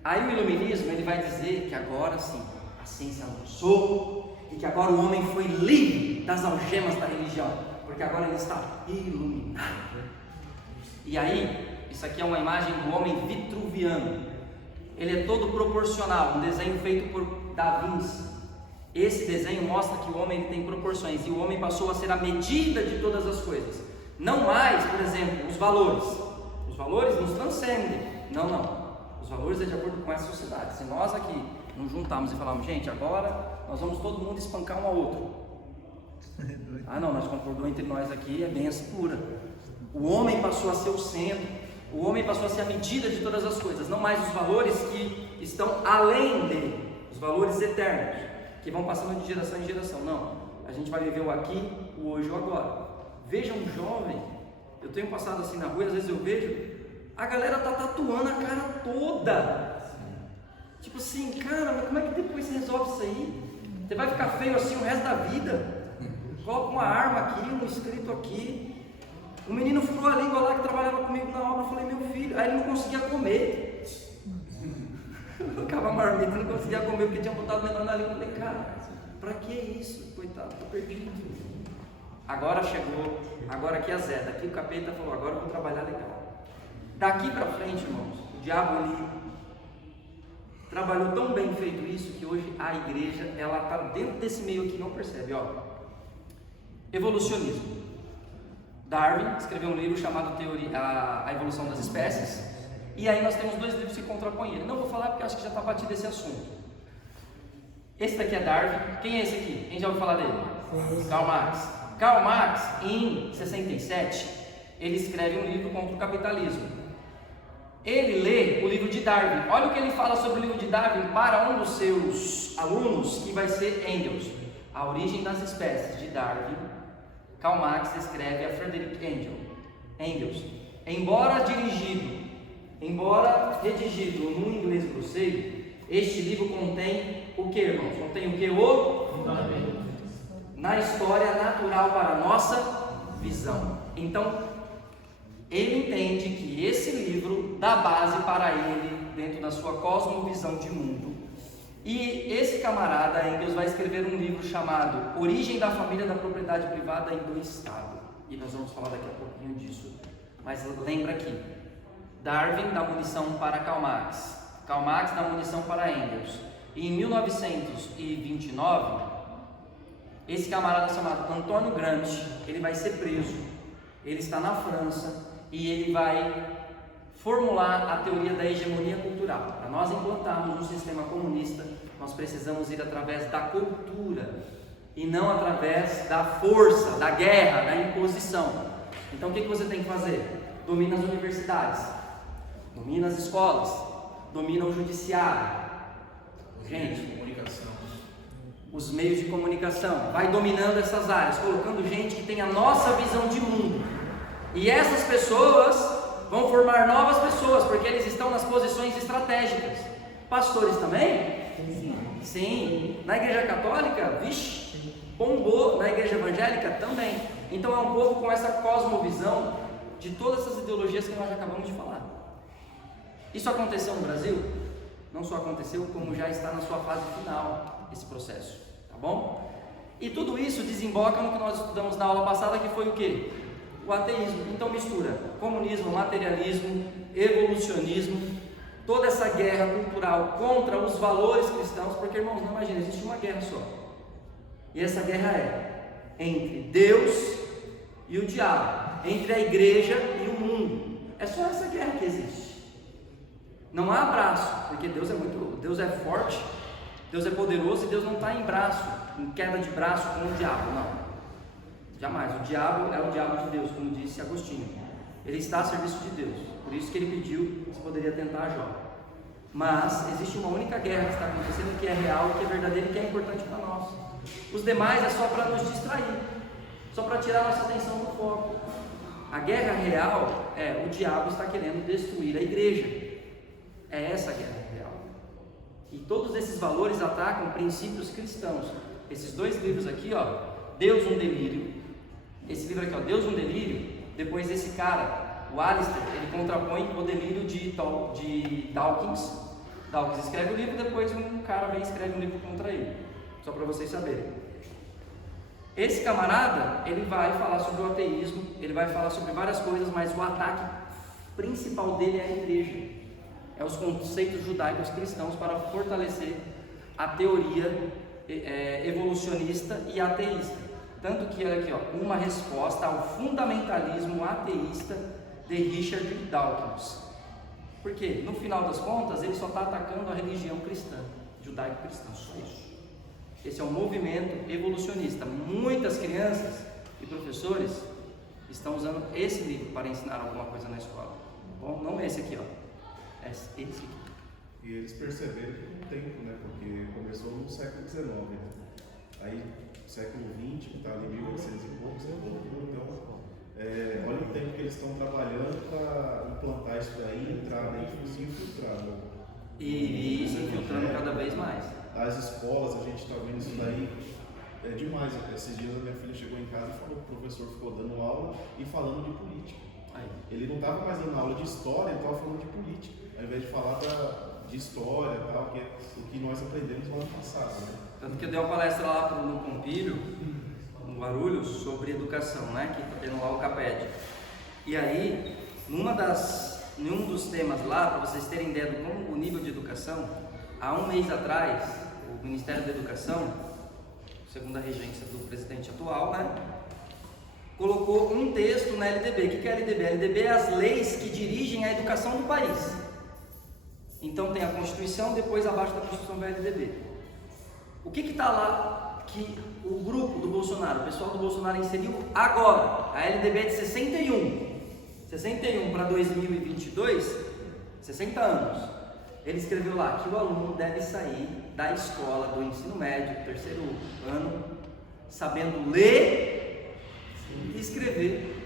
Aí o iluminismo ele vai dizer que agora sim a ciência avançou e que agora o homem foi livre das algemas da religião, porque agora ele está iluminado. E aí, isso aqui é uma imagem do homem vitruviano. Ele é todo proporcional, um desenho feito por Da Vinci. Esse desenho mostra que o homem ele tem proporções, e o homem passou a ser a medida de todas as coisas. Não mais, por exemplo, os valores. Os valores nos transcendem. Não. Os valores é de acordo com essa sociedade. Se nós aqui nos juntarmos e falarmos, gente, agora nós vamos todo mundo espancar um ao outro. Não, nós concordamos entre nós aqui, é benção pura. O homem passou a ser o centro, o homem passou a ser a medida de todas as coisas, não mais os valores que estão além dele, os valores eternos, que vão passando de geração em geração. Não, a gente vai viver o aqui, o hoje e o agora. Veja um jovem, eu tenho passado assim na rua, às vezes eu vejo, a galera tá tatuando a cara toda. Tipo assim, cara, mas como é que depois você resolve isso aí? Você vai ficar feio assim o resto da vida? Coloca uma arma aqui, um escrito aqui. Um menino furou a língua lá que trabalhava comigo na obra. Eu falei, meu filho, aí ele não conseguia comer. Ficava marmita, não conseguia comer porque tinha botado o menor na língua. Eu falei, cara, pra que isso? Coitado, tô perdido. Agora chegou, agora aqui é Zé. Daqui o capeta falou, agora eu vou trabalhar legal. Daqui pra frente, irmãos, o diabo ali trabalhou tão bem feito isso que hoje a igreja, ela tá dentro desse meio aqui, não percebe, ó. Evolucionismo. Darwin escreveu um livro chamado A Evolução das Espécies, e aí nós temos 2 livros que contrapõem ele. Não vou falar porque acho que já está batido esse assunto. Esse daqui é Darwin. Quem é esse aqui? Quem já ouviu falar dele? Karl Marx. Karl Marx, em 67, ele escreve um livro contra o capitalismo. Ele lê o livro de Darwin. Olha o que ele fala sobre o livro de Darwin para um dos seus alunos, que vai ser Engels. A Origem das Espécies, de Darwin. Karl Marx escreve a Friedrich Engels. Embora redigido no inglês grosseiro, este livro contém o que, irmãos? Contém o que? O fundamento. Na história natural para a nossa visão. Então, ele entende que esse livro dá base para ele, dentro da sua cosmovisão de mundo, E esse camarada, Engels, vai escrever um livro chamado Origem da Família da Propriedade Privada e do Estado. E nós vamos falar daqui a pouquinho disso. Mas lembra aqui, Darwin dá munição para Karl Marx, Karl Marx dá munição para Engels. E em 1929, esse camarada chamado Antônio Gramsci, ele vai ser preso. Ele está na França e ele vai formular a teoria da hegemonia cultural. Para nós implantarmos um sistema comunista, nós precisamos ir através da cultura e não através da força, da guerra, da imposição. Então o que você tem que fazer? Domina as universidades, domina as escolas, domina o judiciário. Gente, Comunicação. os meios de comunicação, vai dominando essas áreas, colocando gente que tem a nossa visão de mundo. E essas pessoas vão formar novas pessoas, porque eles estão nas posições estratégicas. Pastores também? Sim. Na igreja católica? Vixe, bombou. Na igreja evangélica? Também. Então é um povo com essa cosmovisão de todas essas ideologias que nós já acabamos de falar. Isso aconteceu no Brasil? Não só aconteceu, como já está na sua fase final esse processo, tá bom? E tudo isso desemboca no que nós estudamos na aula passada, que foi o quê? O ateísmo. Então mistura comunismo, materialismo, evolucionismo, toda essa guerra cultural contra os valores cristãos, porque, irmãos, não imagina, existe uma guerra só. E essa guerra é entre Deus e o diabo, entre a igreja e o mundo. É só essa guerra que existe. Não há abraço, porque Deus é forte, Deus é poderoso e Deus não está em braço, em queda de braço com o diabo, não. Jamais. O diabo é o diabo de Deus, como disse Agostinho. Ele está a serviço de Deus. Por isso que ele pediu se poderia tentar Jó. Mas existe uma única guerra que está acontecendo, que é real, que é verdadeira e que é importante para nós. Os demais é só para nos distrair, só para tirar nossa atenção do foco. A guerra real é o diabo está querendo destruir a igreja. É essa a guerra real. E todos esses valores atacam princípios cristãos. Esses dois livros aqui, ó, Deus um Delírio. Esse livro aqui, ó, Deus um Delírio. Depois esse cara, o Alistair, ele contrapõe o delírio de Dawkins. Dawkins escreve o livro, depois um cara vem e escreve um livro contra ele. Só para vocês saberem. Esse camarada, ele vai falar sobre o ateísmo, ele vai falar sobre várias coisas, mas o ataque principal dele é a igreja. É os conceitos judaicos cristãos para fortalecer a teoria evolucionista e ateísta. Tanto que olha aqui, ó, uma resposta ao fundamentalismo ateísta de Richard Dawkins. Porque no final das contas ele só está atacando a religião cristã, judaico-cristã, só isso. Esse é um movimento evolucionista. Muitas crianças e professores estão usando esse livro para ensinar alguma coisa na escola. Bom, não esse aqui, ó. Esse aqui. E eles perceberam que com o tempo, né? Porque começou no século XIX, né? Aí, século XX, que está ali 1800 e poucos, então, olha o tempo que eles estão trabalhando para implantar isso daí, entrar dentro e se infiltrar. E se infiltrando cada vez mais. As escolas, a gente está vendo isso daí, é demais. Esses dias a minha filha chegou em casa e falou que o professor ficou dando aula e falando de política. Ele não estava mais dando aula de história, ele estava falando de política, ao invés de falar de história e tal, que é o que nós aprendemos no ano passado. Né? Tanto que eu dei uma palestra lá no Pompílio, no Guarulhos, sobre educação, né? Que está tendo lá o CAPED. E aí, num dos temas lá, para vocês terem ideia do como o nível de educação, há um mês atrás, o Ministério da Educação, segundo a regência do presidente atual, né? Colocou um texto na LDB. O que é a LDB? A LDB é as leis que dirigem a educação do país. Então tem a Constituição, depois abaixo da Constituição vai a LDB. O que está lá que o grupo do Bolsonaro, o pessoal do Bolsonaro inseriu agora? A LDB é de 61 para 2022, 60 anos. Ele escreveu lá que o aluno deve sair da escola, do ensino médio, terceiro ano, sabendo ler e escrever.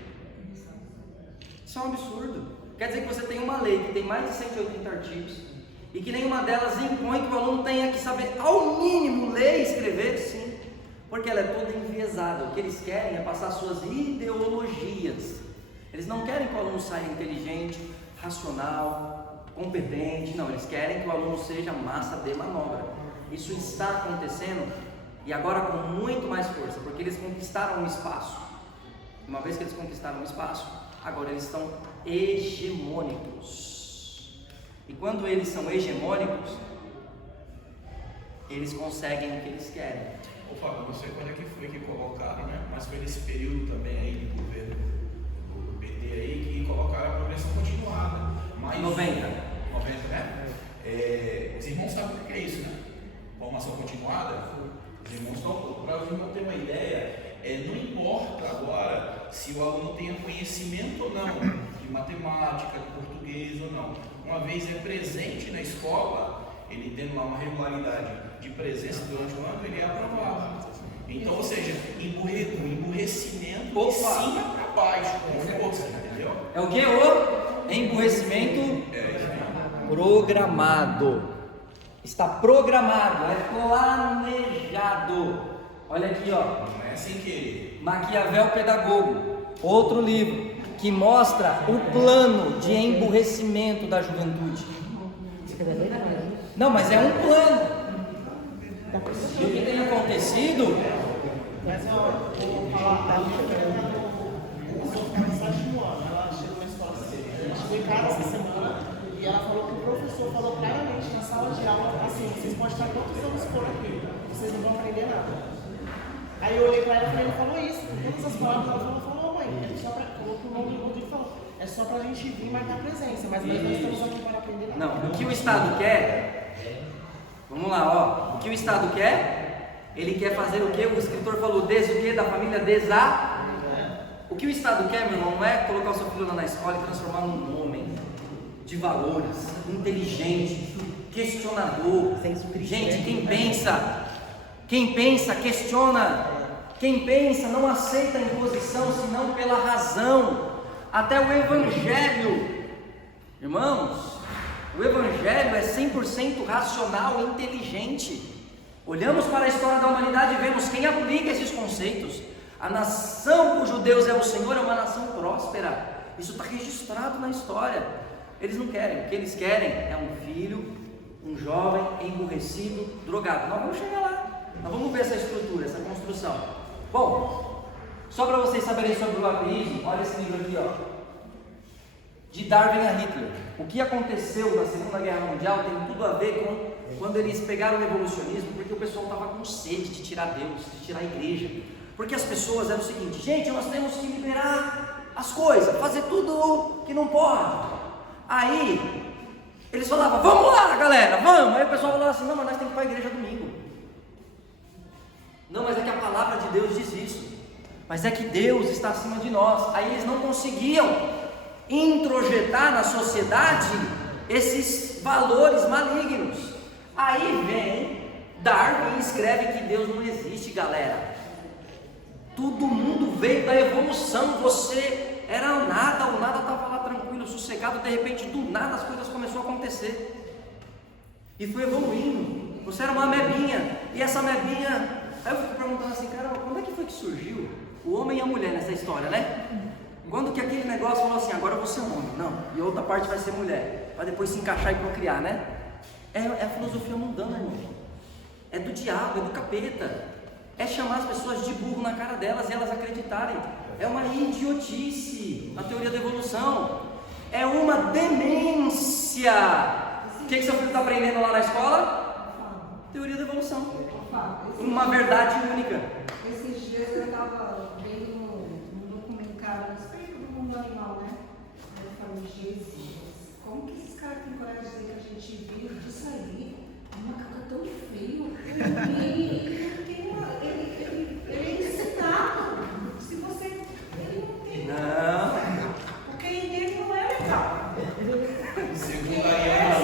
Isso é um absurdo. Quer dizer que você tem uma lei que tem mais de 180 artigos e que nenhuma delas impõe que o aluno tenha que saber ao mínimo ler e escrever, sim, porque ela é toda enviesada. O que eles querem é passar suas ideologias. Eles não querem que o aluno saia inteligente, racional, competente. Não, eles querem que o aluno seja massa de manobra. Isso está acontecendo e agora com muito mais força, porque eles conquistaram um espaço. Uma vez que eles conquistaram um espaço, agora eles estão hegemônicos. E quando eles são hegemônicos, eles conseguem o que eles querem. Ô Fábio, não sei quando é que foi que colocaram, né? Mas foi nesse período também aí do governo do PT aí que colocaram a progressão continuada. Mas 90, né? Os irmãos sabem o que é isso, né? Formação continuada. Os irmãos estão, para os irmãos terem uma ideia, não importa agora se o aluno tenha conhecimento ou não de matemática, de português ou não. Uma vez é presente na escola, ele tendo lá uma regularidade de presença durante o ano, ele é aprovado. Então, ou seja, um emburrecimento de cima para baixo, com força, entendeu? É o que? O emburrecimento programado. Está programado, é planejado. Olha aqui, ó. Não é sem querer. Maquiavel Pedagogo, outro livro que mostra o plano de emburrecimento da juventude. Não, mas é um plano. E o que tem acontecido? Mas eu vou falar, a minha pessoa ficava no sétimo ano, ela chegou na escola assim, a gente foi em casa essa semana e ela falou que o professor falou claramente na sala de aula, assim, vocês podem estar quantos anos for aqui, vocês não vão aprender nada. Aí eu olhei pra ela e falei, ele falou isso, todas as palavras ela falou, mãe, é só pra, colocou o nome do mundo e falou, é só pra gente vir marcar presença, mas nós não estamos aqui para aprender nada. Não, o que o Estado quer, vamos lá, ó, o que o Estado quer, ele quer fazer o que? O escritor falou, desde o que? Da família O que o Estado quer, meu irmão, não é colocar o seu filho lá na escola e transformar num homem de valores, inteligente, questionador. Gente, quem pensa, questiona. Quem pensa não aceita a imposição, senão pela razão. Até o Evangelho, irmãos, o Evangelho é 100% racional e inteligente. Olhamos para a história da humanidade e vemos quem aplica esses conceitos. A nação cujo Deus é o Senhor é uma nação próspera. Isso está registrado na história. Eles não querem, o que eles querem é um filho, um jovem emburrecido, drogado. Nós vamos chegar lá, nós vamos ver essa estrutura, essa construção. Bom, só para vocês saberem sobre o ateísmo, olha esse livro aqui, ó, de Darwin a Hitler. O que aconteceu na Segunda Guerra Mundial tem tudo a ver com quando eles pegaram o evolucionismo, porque o pessoal estava com sede de tirar Deus, de tirar a igreja. Porque as pessoas eram o seguinte, gente, nós temos que liberar as coisas, fazer tudo que não pode. Aí, eles falavam, vamos lá galera, vamos. Aí o pessoal falava assim, não, mas nós temos que ir para a igreja domingo. Não, mas é que a palavra de Deus diz isso. Mas é que Deus está acima de nós. Aí eles não conseguiam introjetar na sociedade esses valores malignos. Aí vem Darwin e escreve que Deus não existe, galera. Todo mundo veio da evolução. Você era o nada estava lá tranquilo, sossegado. De repente, do nada, as coisas começaram a acontecer. E foi evoluindo. Você era uma amebinha. E essa amebinha... Aí eu fico perguntando assim, cara, quando é que foi que surgiu o homem e a mulher nessa história, né? Quando que aquele negócio falou assim, agora eu vou ser homem, não, e a outra parte vai ser mulher, para depois se encaixar e procriar, né? É a filosofia mundana, irmão. É do diabo, é do capeta. É chamar as pessoas de burro na cara delas e elas acreditarem. É uma idiotice a teoria da evolução. É uma demência. O que seu filho está aprendendo lá na escola? Teoria da evolução. Uma verdade única. Esses dias eu estava vendo um documentário a respeito do mundo animal, né? Eu falei, Jesus, como que esses caras têm coragem de dizer que a gente vive disso aí? Um macaco tão feio. Ele é ensinado. Se você. Ele não tem. Não. Porque ele não é legal. Segundo a Ariana,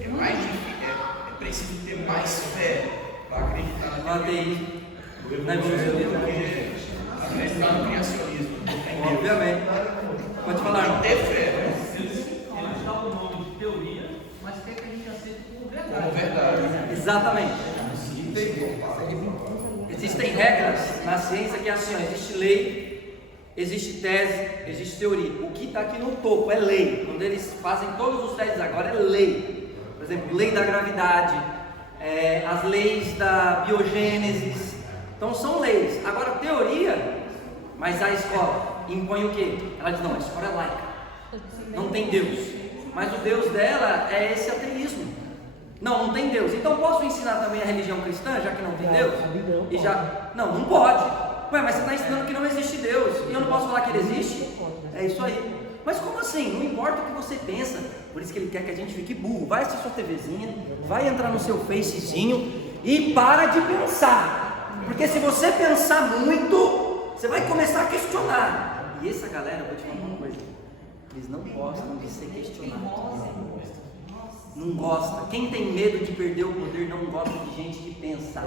é mais difícil. É preciso ter mais fé para acreditar no ateísmo, na evolução, porque acreditar no criacionismo. Obviamente. Pode falar. Tem que ter fé. Eles dão o nome de teoria, mas quer que a gente aceite como verdade. Como verdade. Exatamente. Existem regras na ciência que é assim, existe lei, existe tese, existe teoria. O que está aqui no topo é lei. Quando eles fazem todos os testes agora é lei. Por Por exemplo, lei da gravidade, as leis da biogênese. Então são leis. Agora, teoria, mas a escola impõe o quê? Ela diz, não, a escola é laica, não tem Deus. Mas o Deus dela é esse ateísmo. Não tem Deus. Então posso ensinar também a religião cristã, já que não tem Deus? E já... Não pode. Ué, mas você está ensinando que não existe Deus. E eu não posso falar que ele existe? É isso aí. Mas como assim? Não importa o que você pensa. Por isso que ele quer que a gente fique burro. Vai assistir sua TVzinha, vai entrar no seu Facezinho e para de pensar. Porque se você pensar muito, você vai começar a questionar. E essa galera, eu vou te falar uma coisa, eles não gostam de ser questionados. Não gosta. Quem tem medo de perder o poder não gosta de gente que pensa.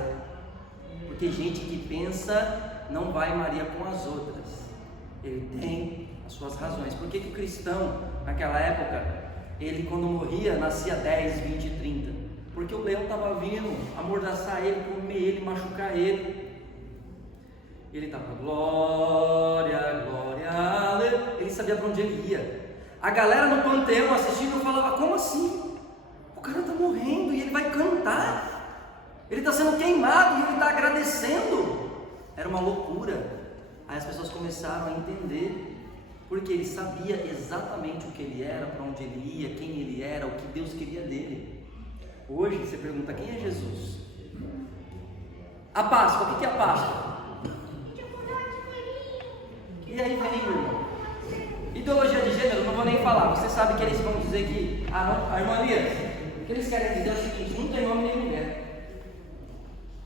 Porque gente que pensa não vai Maria com as outras. Ele tem as suas razões. Por que o cristão, naquela época, ele quando morria, nascia 10, 20, 30? Porque o leão estava vindo amordaçar ele, comer ele, machucar ele. Ele estava, glória, glória, aleluia. Ele sabia para onde ele ia. A galera no panteão assistindo falava, como assim? O cara está morrendo e ele vai cantar. Ele está sendo queimado e ele está agradecendo. Era uma loucura. Aí as pessoas começaram a entender. Porque ele sabia exatamente o que ele era, para onde ele ia, quem ele era, o que Deus queria dele. Hoje você pergunta, quem é Jesus? A Páscoa, o que é a Páscoa? E aí vem, meu irmão, ideologia de gênero, não vou nem falar. Você sabe que eles vão dizer que a irmã Lia, o que eles querem dizer é o seguinte, não tem homem nem mulher.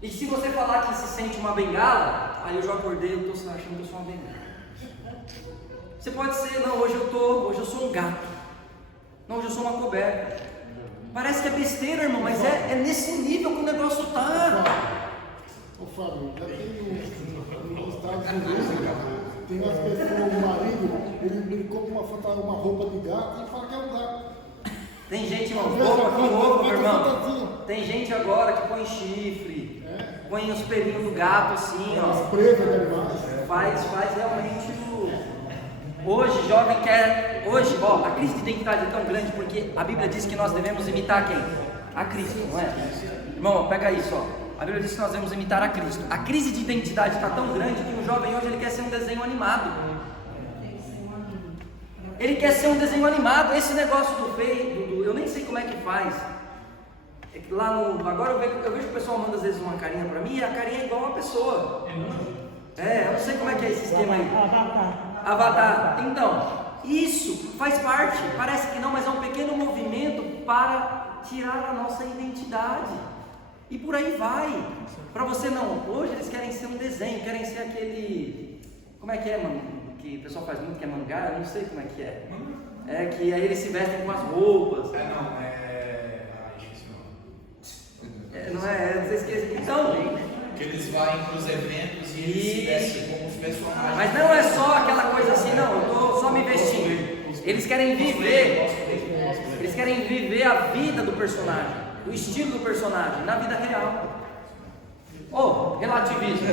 E se você falar que se sente uma bengala, aí eu já acordei, eu estou achando que eu sou uma bengala. Você pode ser, não, hoje eu sou um gato. Não, hoje eu sou uma coberta. Parece que é besteira, irmão, mas é nesse nível que o negócio está. Ô Fábio, já tem nos Estados Unidos, tem umas pessoas, o marido, ele compra uma roupa de gato e fala que é um gato. Tem gente, irmão, roupa, meu irmão. Tem gente agora que põe chifre, põe os pelinhos do gato assim, ó. As presas de animais. Faz realmente o... Hoje, jovem quer... Hoje, ó, a crise de identidade é tão grande porque a Bíblia diz que nós devemos imitar quem? A Cristo, não é? Irmão, pega isso, ó. A Bíblia diz que nós devemos imitar a Cristo. A crise de identidade está tão grande que o jovem hoje ele quer ser um desenho animado. Ele quer ser um desenho animado. Esse negócio eu nem sei como é que faz. É que lá no... Agora eu vejo que o pessoal manda às vezes uma carinha para mim e a carinha é igual uma pessoa. Eu não sei como é que é esse esquema aí. Avatar. Então, isso faz parte, parece que não, mas é um pequeno movimento para tirar a nossa identidade. E por aí vai. Para você não, hoje eles querem ser um desenho, querem ser aquele... Como é que é, mano? Que o pessoal faz muito, que é mangá, eu não sei como é que é. É que aí eles se vestem com as roupas. Você esquece. Então... Que eles vão para os eventos e eles se vestem como os personagens. Mas não é só aquela coisa assim, não, eu estou só me vestindo. Eles querem viver. Eles querem viver a vida do personagem, o estilo do personagem, na vida real. Relativismo.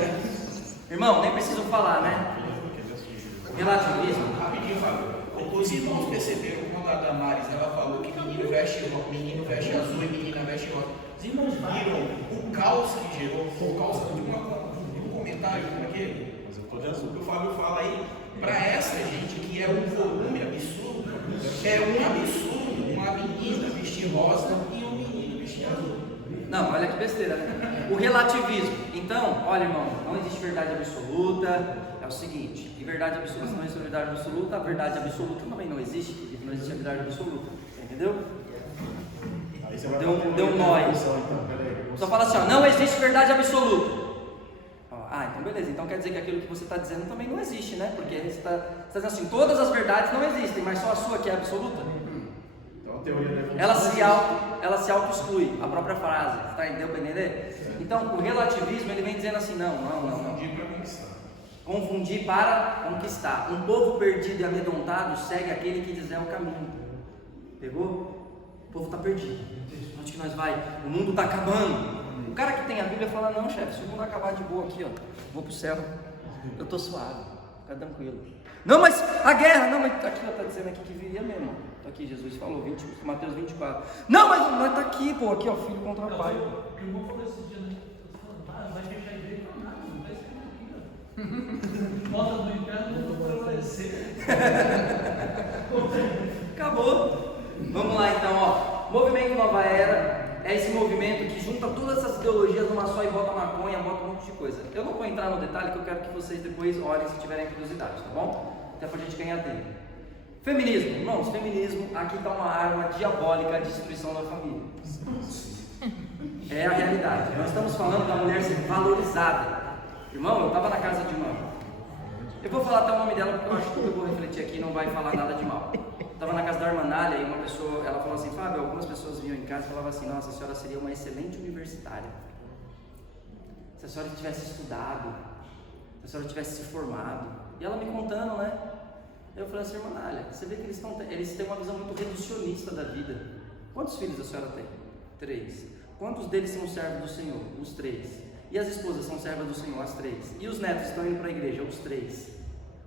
Irmão, nem preciso falar, né? Relativismo. Rapidinho, Fábio. Os irmãos perceberam quando a Damares ela falou que menino veste azul e menina veste rosa. Os irmãos viram o caos que gerou por causa de um comentário como aquele? Mas eu tô de azul. O que o Fábio fala aí, para essa gente que é um volume absurdo, é um absurdo uma menina vestir rosa e um menino vestir azul. Não, olha que besteira, né? O relativismo. Então, olha, irmão, não existe verdade absoluta. É o seguinte, e verdade absoluta, se não existe verdade absoluta, a verdade absoluta também não existe, porque não existe a verdade absoluta. Entendeu? Deu um nó aí. Só fala assim, ó, não existe verdade absoluta. Então beleza, então quer dizer que aquilo que você está dizendo também não existe, né? Porque você está dizendo assim, todas as verdades não existem, mas só a sua que é absoluta. Então a teoria ela se auto-exclui, a própria frase, deu para entender? Então o relativismo ele vem dizendo assim, não. Confundir para conquistar. Um povo perdido e amedrontado segue aquele que diz é o caminho. Pegou? O povo está perdido. Onde que nós vai? O mundo está acabando. O cara que tem a Bíblia fala, não, chefe, se o mundo acabar de boa aqui, ó, vou pro céu. Eu estou suave, fica tranquilo. Não, mas a guerra, não, mas aqui está dizendo aqui que viria mesmo. Está aqui, Jesus falou, Mateus 24. Não, mas está aqui, pô, aqui ó, filho contra o pai. O irmão falou esse dia, né? Vai fechar a igreja para nada, não está escrito aqui, ó. Volta do inferno não prevalecer. Acabou. Vamos lá então, ó. Movimento Nova Era é esse movimento que junta todas essas ideologias numa só e bota maconha, bota um monte de coisa. Eu não vou entrar no detalhe, que eu quero que vocês depois olhem se tiverem curiosidade, tá bom? Até pra gente ganhar tempo. Feminismo, irmãos, feminismo, aqui está uma arma diabólica de destruição da família. É a realidade. Nós estamos falando da mulher ser valorizada. Irmão, eu estava na casa de uma. Eu vou falar até o nome dela porque eu acho que eu vou refletir aqui e não vai falar nada de mal. Estava na casa da irmã Nália e uma pessoa, ela falou assim, Fábio, algumas pessoas vinham em casa e falavam assim, nossa, a senhora seria uma excelente universitária. Se a senhora tivesse estudado, se a senhora tivesse se formado. E ela me contando, né? Eu falei assim, irmã Nália, você vê que eles têm uma visão muito reducionista da vida. Quantos filhos a senhora tem? 3. Quantos deles são servos do Senhor? Os 3. E as esposas são servas do Senhor? As 3. E os netos estão indo para a igreja? Os 3.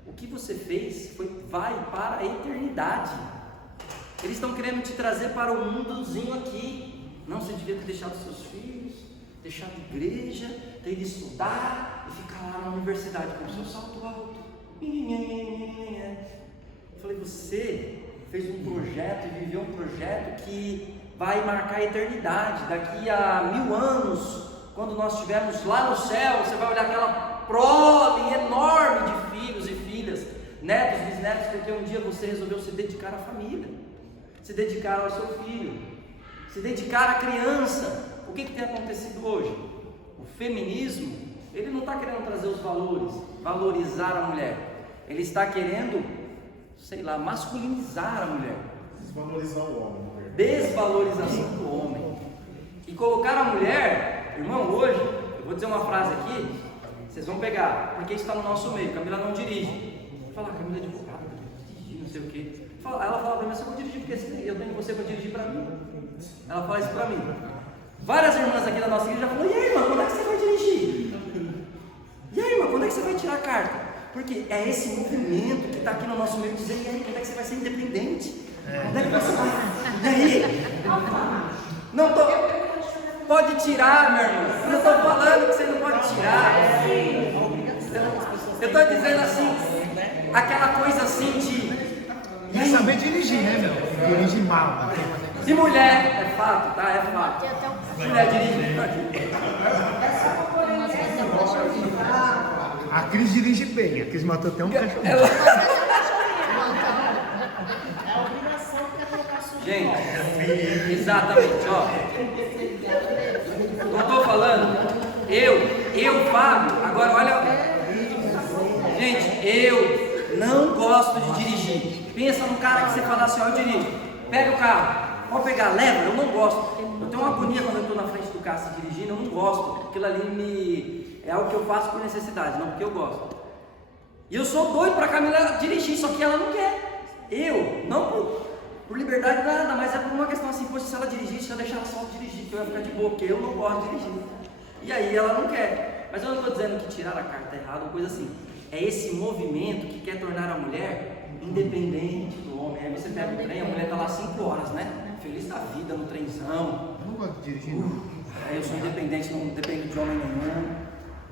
O que você fez vai para a eternidade. Eles estão querendo te trazer para o mundozinho aqui. Não, você devia ter deixado seus filhos, deixado a igreja, ter ido estudar e ficar lá na universidade com o seu salto alto. Eu falei, você fez um projeto e viveu um projeto que vai marcar a eternidade. Daqui a 1000 anos, quando nós estivermos lá no céu, você vai olhar aquela prole enorme de filhos e filhas, netos, bisnetos, porque um dia você resolveu se dedicar à família, se dedicar ao seu filho, se dedicar à criança. O que tem acontecido hoje? O feminismo, ele não está querendo trazer os valores, valorizar a mulher, ele está querendo, sei lá, masculinizar a mulher, desvalorizar o homem, desvalorização do homem, e colocar a mulher, irmão, hoje, eu vou dizer uma frase aqui, vocês vão pegar, porque isso está no nosso meio. Camila não dirige. Fala, Camila é advogada, não sei o que. Ela fala para mim, eu vou dirigir porque eu tenho você para dirigir para mim. Ela fala isso para mim. Várias irmãs aqui da nossa igreja já falaram, e aí, irmã, quando é que você vai dirigir? E aí, irmã, quando é que você vai tirar a carta? Porque é esse movimento que está aqui no nosso meio dizendo, e aí, quando é que você vai ser independente? Quando é que você vai? E aí? Não tô... Pode tirar, meu irmão. Eu não estou falando que você não pode tirar. Eu estou dizendo assim, aquela coisa assim de... Quer saber dirigir, né, meu? Dirigir mal. E mulher, é fato, tá? É fato. Mulher dirige. A Cris dirige bem. A Cris matou até um cachorro. É obrigação que é colocar sujeito. Gente, exatamente, ó. Não estou falando, eu, Fábio, agora olha, gente, eu não gosto de dirigir. Pensa num cara que você fala assim, ó, eu dirijo, pega o carro, pode pegar, leva, eu não gosto. Eu tenho uma agonia quando eu estou na frente do carro se dirigindo, eu não gosto. Aquilo ali é algo que eu faço por necessidade, não porque eu gosto. E eu sou doido para a Camila dirigir, só que ela não quer. Eu, não por liberdade nada, mas é por uma questão assim, poxa, se ela dirigisse, eu deixar ela só dirigir, que eu ia ficar de boa, porque eu não gosto de dirigir. E aí ela não quer. Mas eu não estou dizendo que tirar a carta é errado, coisa assim. É esse movimento que quer tornar a mulher independente do homem. Aí você pega o trem, a mulher está lá 5 horas, né? Feliz da vida no trenzão. Eu não gosto de dirigir, não. Eu sou independente, não dependo de homem nenhum.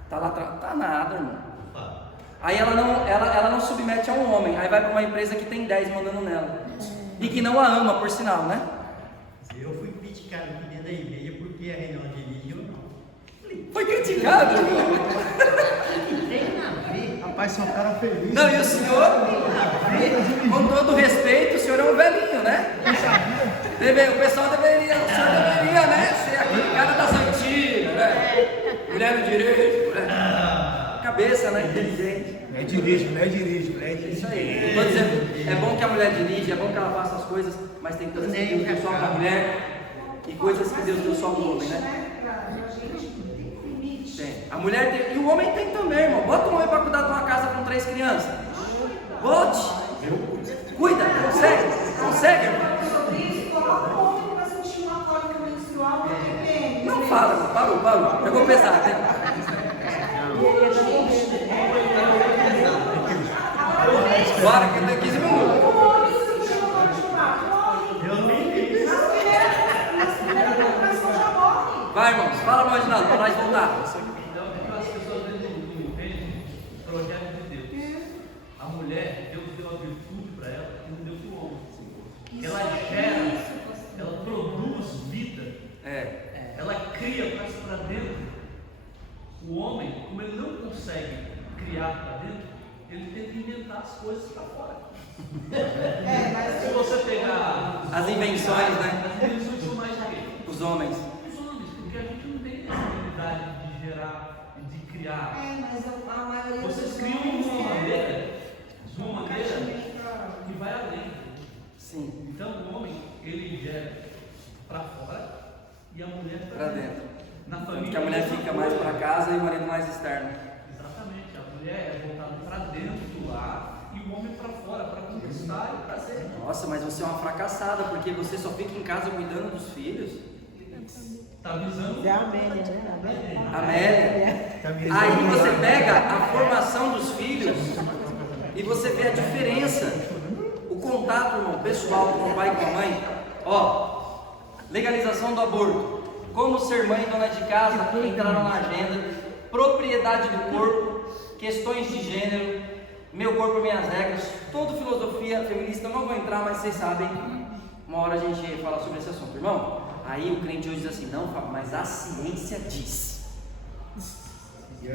Tá lá, tá nada, irmão. Aí ela não submete a um homem, aí vai para uma empresa que tem 10 mandando nela. E que não a ama, por sinal, né? Eu fui criticado aqui dentro da igreja porque a Renan dirige ou não. Foi criticado? Rapaz, você é um cara feliz. Não, e o senhor, com todo respeito, o senhor é um velhinho, né? O pessoal deveria, o senhor deveria, né? Ser aquele cara das antigas, né? Mulher no direito, né? Cabeça, né? Inteligente. Mulher dirige, mulher dirige, mulher dirige. Isso aí. Estou dizendo, é bom que a mulher dirige, é bom que ela faça as coisas, mas tem coisas que Deus deu só para a mulher e coisas que Deus deu só para o homem, né? Tem. A mulher tem, e o homem tem também, irmão. Bota um homem para cuidar de uma casa com 3 crianças. Bote. Cuida, consegue? Consegue, irmão? Não fala, parou. Pegou pesado, né? Fala, Reginaldo, para nós voltar. Então, as pessoas às vezes não entendem o projeto de Deus. A mulher, Deus deu a virtude para ela que não deu para o homem. Ela gera, ela produz vida. Ela cria, traz para dentro. O homem, como ele não consegue criar para dentro, ele tem que inventar as coisas para fora. Mas se você pegar as invenções, né? As invenções são mais o quê? Os homens. Os homens, porque a gente não tem essa habilidade de gerar e de criar. Mas a maioria Vocês criam de uma maneira que vai além. Sim. Então o homem, ele gera para fora e a mulher para dentro. Na família. Porque a mulher fica mais para casa e o marido mais externo. Exatamente. A mulher é voltada para dentro do lar e o homem para fora, para conquistar e prazer. Nossa, mas você é uma fracassada, porque você só fica em casa cuidando dos filhos. Está avisando? É a Amélia, né? Amélia. Aí você pega a formação dos filhos e você vê a diferença. O contato, irmão, pessoal com o pai e com a mãe. Ó, legalização do aborto. Como ser mãe e dona de casa entraram na agenda. Propriedade do corpo, questões de gênero, meu corpo, minhas regras, toda filosofia feminista. Eu não vou entrar, mas vocês sabem. Uma hora a gente fala sobre esse assunto, irmão. Aí o crente hoje diz assim: não, Fábio, mas a ciência diz.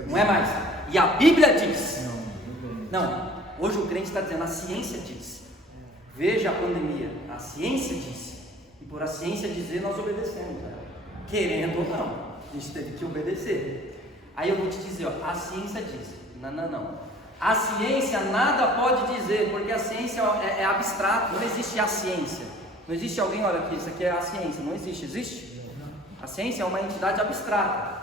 Não é mais. E a Bíblia diz. Não, hoje o crente está dizendo: a ciência diz. Veja a pandemia, a ciência diz. E por a ciência dizer, nós obedecemos, né? Querendo ou não, a gente teve que obedecer. Aí eu vou te dizer, ó, a ciência diz. Não. A ciência nada pode dizer, porque a ciência é abstrato, não existe a ciência. Não existe alguém, olha aqui, isso aqui é a ciência, não existe, existe? A ciência é uma entidade abstrata.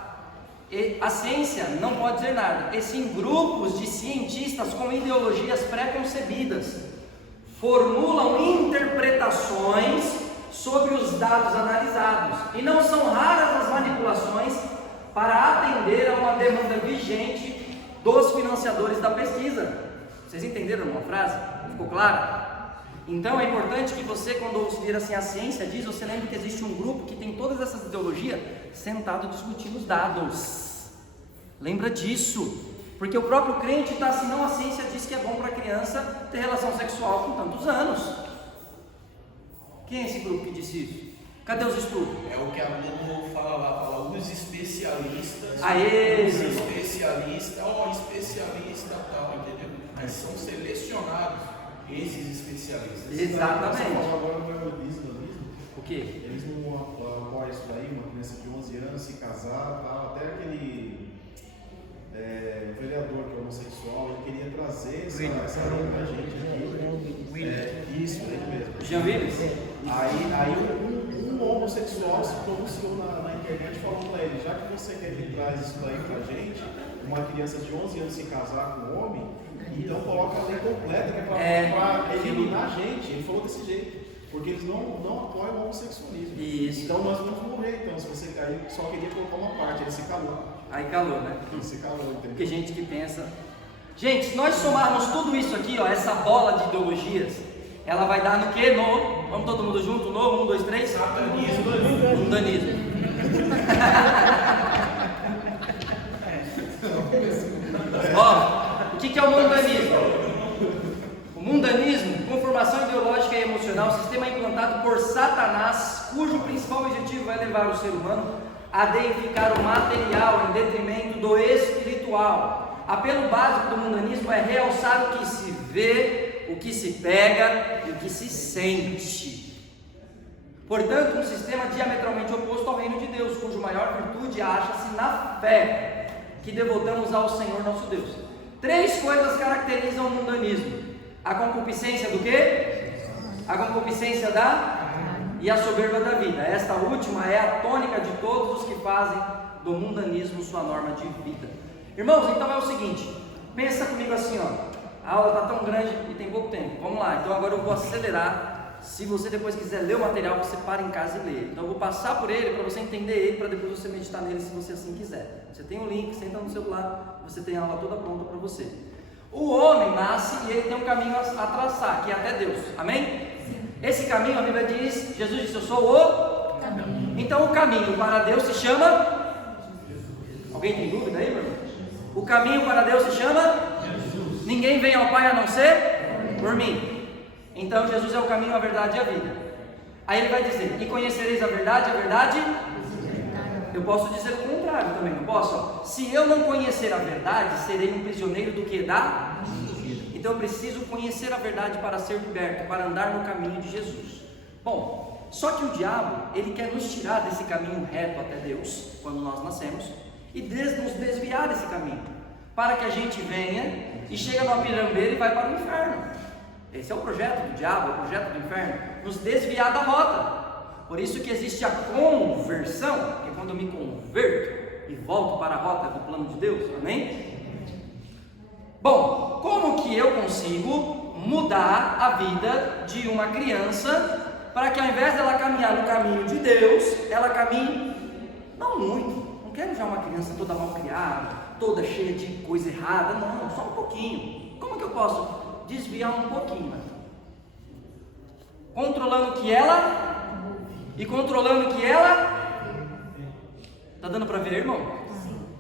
E a ciência não pode dizer nada, e sim grupos de cientistas com ideologias pré-concebidas formulam interpretações sobre os dados analisados, e não são raras as manipulações para atender a uma demanda vigente dos financiadores da pesquisa. Vocês entenderam uma frase? Ficou clara? Então é importante que você, quando ouvir assim a ciência diz, você lembre que existe um grupo que tem todas essas ideologias sentado discutindo os dados. Lembra disso? Porque o próprio crente está assim: não, a ciência diz que é bom para a criança ter relação sexual com tantos anos. Quem é esse grupo que disse isso? Cadê os estudos? É o que a Globo fala lá, fala os especialistas. Aê! Os especialistas, especialista tal, entendeu? Mas são selecionados esses especialistas. Exatamente. Você falou agora do islamismo. O quê? Eles não apoiam isso daí, uma criança de 11 anos se casar, tal. Até aquele vereador que é homossexual, ele queria trazer essa lei pra gente aqui. Isso, ele mesmo. Jean Willis? Aí um homossexual se pronunciou na internet falando pra ele: já que você quer que traz isso daí pra gente, uma criança de 11 anos se casar com um homem, então coloca a lei completa, que é pra eliminar a gente. Ele falou desse jeito. Porque eles não apoiam o homossexualismo. Isso. Então nós vamos morrer. Então, se você cair, só queria colocar uma parte, ele se calou. Aí calou, né? Ele se calou, entendeu? Porque gente que pensa. Gente, se nós somarmos tudo isso aqui, ó, essa bola de ideologias, ela vai dar no quê? Vamos todo mundo junto? No 1, 2, 3? Satanismo. Mundanismo. Ó, o que é o mundanismo? O mundanismo, conformação ideológica e emocional, sistema implantado por Satanás, cujo principal objetivo é levar o ser humano a deificar o material em detrimento do espiritual. Apelo básico do mundanismo é realçar o que se vê, o que se pega e o que se sente. Portanto, um sistema diametralmente oposto ao reino de Deus, cuja maior virtude acha-se na fé que devotamos ao Senhor nosso Deus. 3 coisas caracterizam o mundanismo: a concupiscência do quê? A concupiscência e a soberba da vida. Esta última é a tônica de todos os que fazem do mundanismo sua norma de vida. Irmãos, então é o seguinte, pensa comigo assim, ó, a aula está tão grande e tem pouco tempo. Vamos lá, então agora eu vou acelerar. Se você depois quiser ler o material, você para em casa e lê. Então eu vou passar por ele para você entender ele, para depois você meditar nele, se você assim quiser. Você tem um link, senta no celular, você tem a aula toda pronta para você. O homem nasce e ele tem um caminho a traçar, que é até Deus. Amém? Sim. Esse caminho, a Bíblia diz, Jesus disse: eu sou o caminho. Então o caminho para Deus se chama Alguém tem dúvida aí, meu irmão? O caminho para Deus se chama Jesus. Ninguém vem ao Pai a não ser por mim. Então Jesus é o caminho, a verdade e a vida. Aí ele vai dizer: e conhecereis a verdade eu posso dizer o contrário também, não posso? Se eu não conhecer a verdade, serei um prisioneiro do que? Da mentira. Então eu preciso conhecer a verdade para ser liberto, para andar no caminho de Jesus. Bom, só que o diabo, ele quer nos tirar desse caminho reto até Deus, quando nós nascemos, e nos desviar desse caminho, para que a gente venha e chega numa pirambeira e vai para o inferno. Esse é o projeto do diabo, é o projeto do inferno, nos desviar da rota. Por isso que existe a conversão, que é quando eu me converto e volto para a rota do plano de Deus, amém? Bom, como que eu consigo mudar a vida de uma criança para que ao invés dela caminhar no caminho de Deus, ela caminhe, não muito, não quero já uma criança toda mal criada, toda cheia de coisa errada, não, só um pouquinho. Como que eu posso desviar um pouquinho? Controlando o que ela e controlando o que ela. Tá dando para ver, irmão?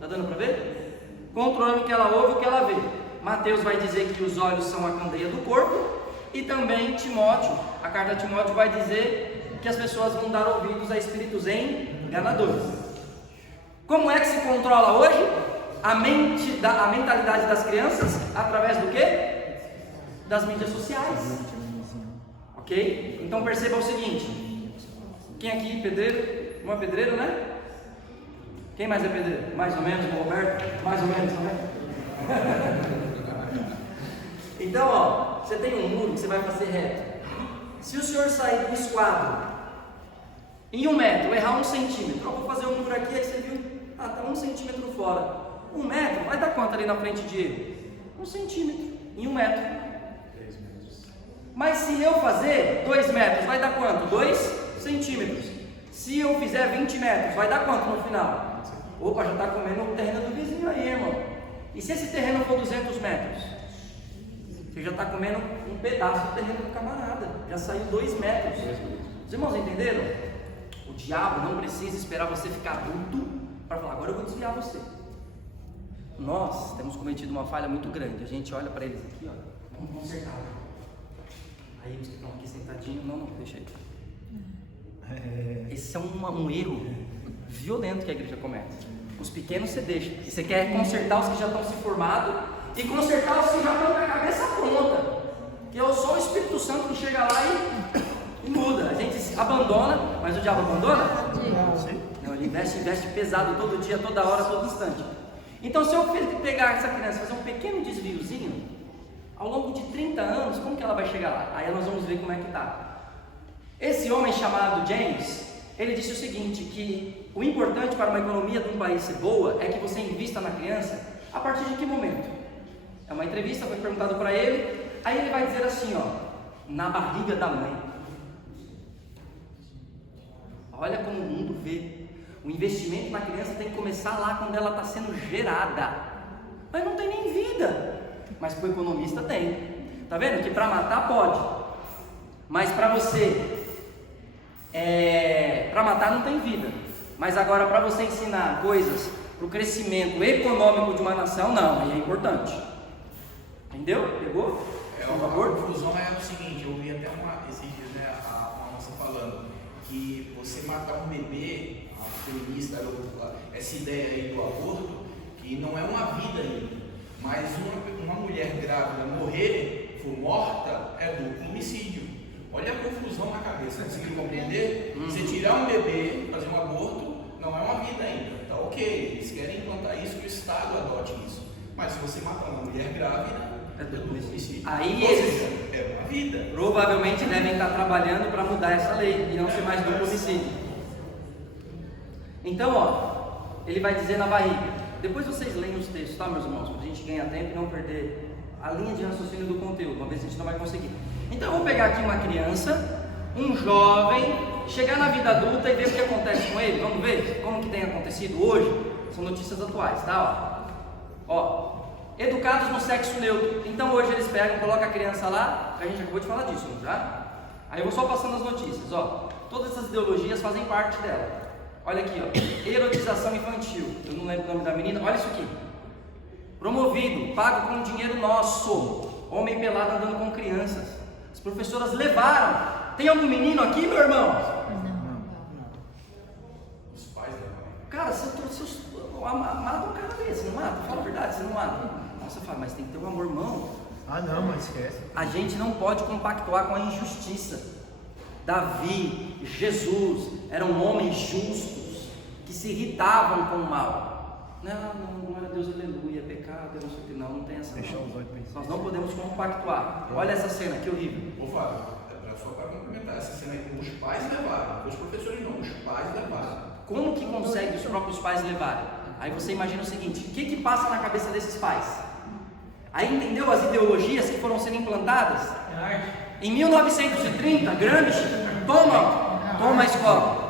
Tá dando para ver? Controlando o que ela ouve e o que ela vê. Mateus vai dizer que os olhos são a candeia do corpo, e também Timóteo, a carta de Timóteo vai dizer que as pessoas vão dar ouvidos a espíritos enganadores. Como é que se controla hoje a mentalidade das crianças? Através do quê? Das mídias sociais. Ok? Então perceba o seguinte: quem aqui é pedreiro? Não é pedreiro, né? Quem mais é pedreiro? Mais ou menos, o Roberto? Mais ou menos também? Então, ó, você tem um muro que você vai fazer reto. Se o senhor sair do esquadro em 1 metro, errar 1 centímetro, eu vou fazer um muro aqui, aí você viu, tá 1 centímetro fora. 1 metro, vai dar quanto ali na frente de ele? 1 centímetro, em 1 metro. 3 metros. Mas se eu fazer 2 metros, vai dar quanto? 2 centímetros. Se eu fizer 20 metros, vai dar quanto no final? Opa, já está comendo o terreno do vizinho aí, irmão. E se esse terreno for 200 metros? Você já está comendo um pedaço do terreno do camarada. Já saiu 2 metros. Os irmãos entenderam? O diabo não precisa esperar você ficar adulto para falar: agora eu vou desviar você. Nós temos cometido uma falha muito grande. A gente olha para eles aqui, olha, vamos consertar. Aí os que estão aqui sentadinhos, não, deixa aí. Esse é um erro violento que a igreja comete. Os pequenos você deixa, e você quer consertar os que já estão se formando e consertar os que já estão com a cabeça pronta, que é só o Espírito Santo que chega lá e muda. A gente se abandona, mas o diabo abandona? Não, ele investe pesado todo dia, toda hora, todo instante. Então, se eu pegar essa criança e fazer um pequeno desviozinho, ao longo de 30 anos, como que ela vai chegar lá? Aí nós vamos ver como é que está. Esse homem chamado James, ele disse o seguinte, que o importante para uma economia de um país ser boa é que você invista na criança a partir de que momento? É uma entrevista, foi perguntado para ele, aí ele vai dizer assim, ó, na barriga da mãe. Olha como o mundo vê. O investimento na criança tem que começar lá quando ela está sendo gerada. Mas não tem nem vida. Mas para o economista tem. Tá vendo? Que para matar pode. Mas para você... para matar não tem vida. Mas agora para você ensinar coisas para o crescimento econômico de uma nação, não. Aí é importante. Entendeu? Pegou? Por favor? A conclusão é o seguinte, eu vi até esses dias, né, a moça falando que você matar um bebê, a feminista, essa ideia aí do aborto, que não é uma vida ainda, mas uma mulher grávida morrer, for morta, é duplo homicídio. Olha a confusão na cabeça, conseguiu compreender? Você tirar um bebê, fazer um aborto, não é uma vida ainda, tá ok, eles querem implantar isso, que o Estado adote isso, mas se você matar uma mulher grávida, é duplo homicídio. Aí ou eles seja, é uma vida. Provavelmente devem estar trabalhando para mudar essa lei e não ser mais duplo homicídio. Então, ó, ele vai dizer na barriga. Depois vocês leem os textos, tá, meus irmãos? Para a gente ganhar tempo e não perder a linha de raciocínio do conteúdo, uma vez a gente não vai conseguir. Então eu vou pegar aqui uma criança, um jovem, chegar na vida adulta e ver o que acontece com ele. Vamos ver como que tem acontecido hoje? São notícias atuais, tá? Ó, educados no sexo neutro. Então hoje eles pegam, colocam a criança lá, que a gente acabou de falar disso, já? Aí eu vou só passando as notícias, ó. Todas essas ideologias fazem parte dela. Olha aqui, ó, erotização infantil. Eu não lembro o nome da menina. Olha isso aqui. Promovido, pago com dinheiro nosso. Homem pelado andando com crianças. As professoras levaram. Tem algum menino aqui, meu irmão? Os pais levaram. Cara, você trouxe mata um cara desse, não mata? Fala a verdade, você não mata. Nossa, fala, mas tem que ter um amor, irmão. Ah, não, mas esquece. A gente não pode compactuar com a injustiça. Davi, Jesus, eram homens justos que se irritavam com o mal. Não, glória a Deus, aleluia, é pecado, eu não sei o que, não tem essa. Nós não podemos compactuar. Olha essa cena, que horrível. Ô Fábio, só para complementar, essa cena aí, os pais levaram, os professores não, os pais levaram. Como que consegue os próprios pais levarem? Aí você imagina o seguinte, o que passa na cabeça desses pais? Aí entendeu as ideologias que foram sendo implantadas? Em 1930, Gramsci toma a escola.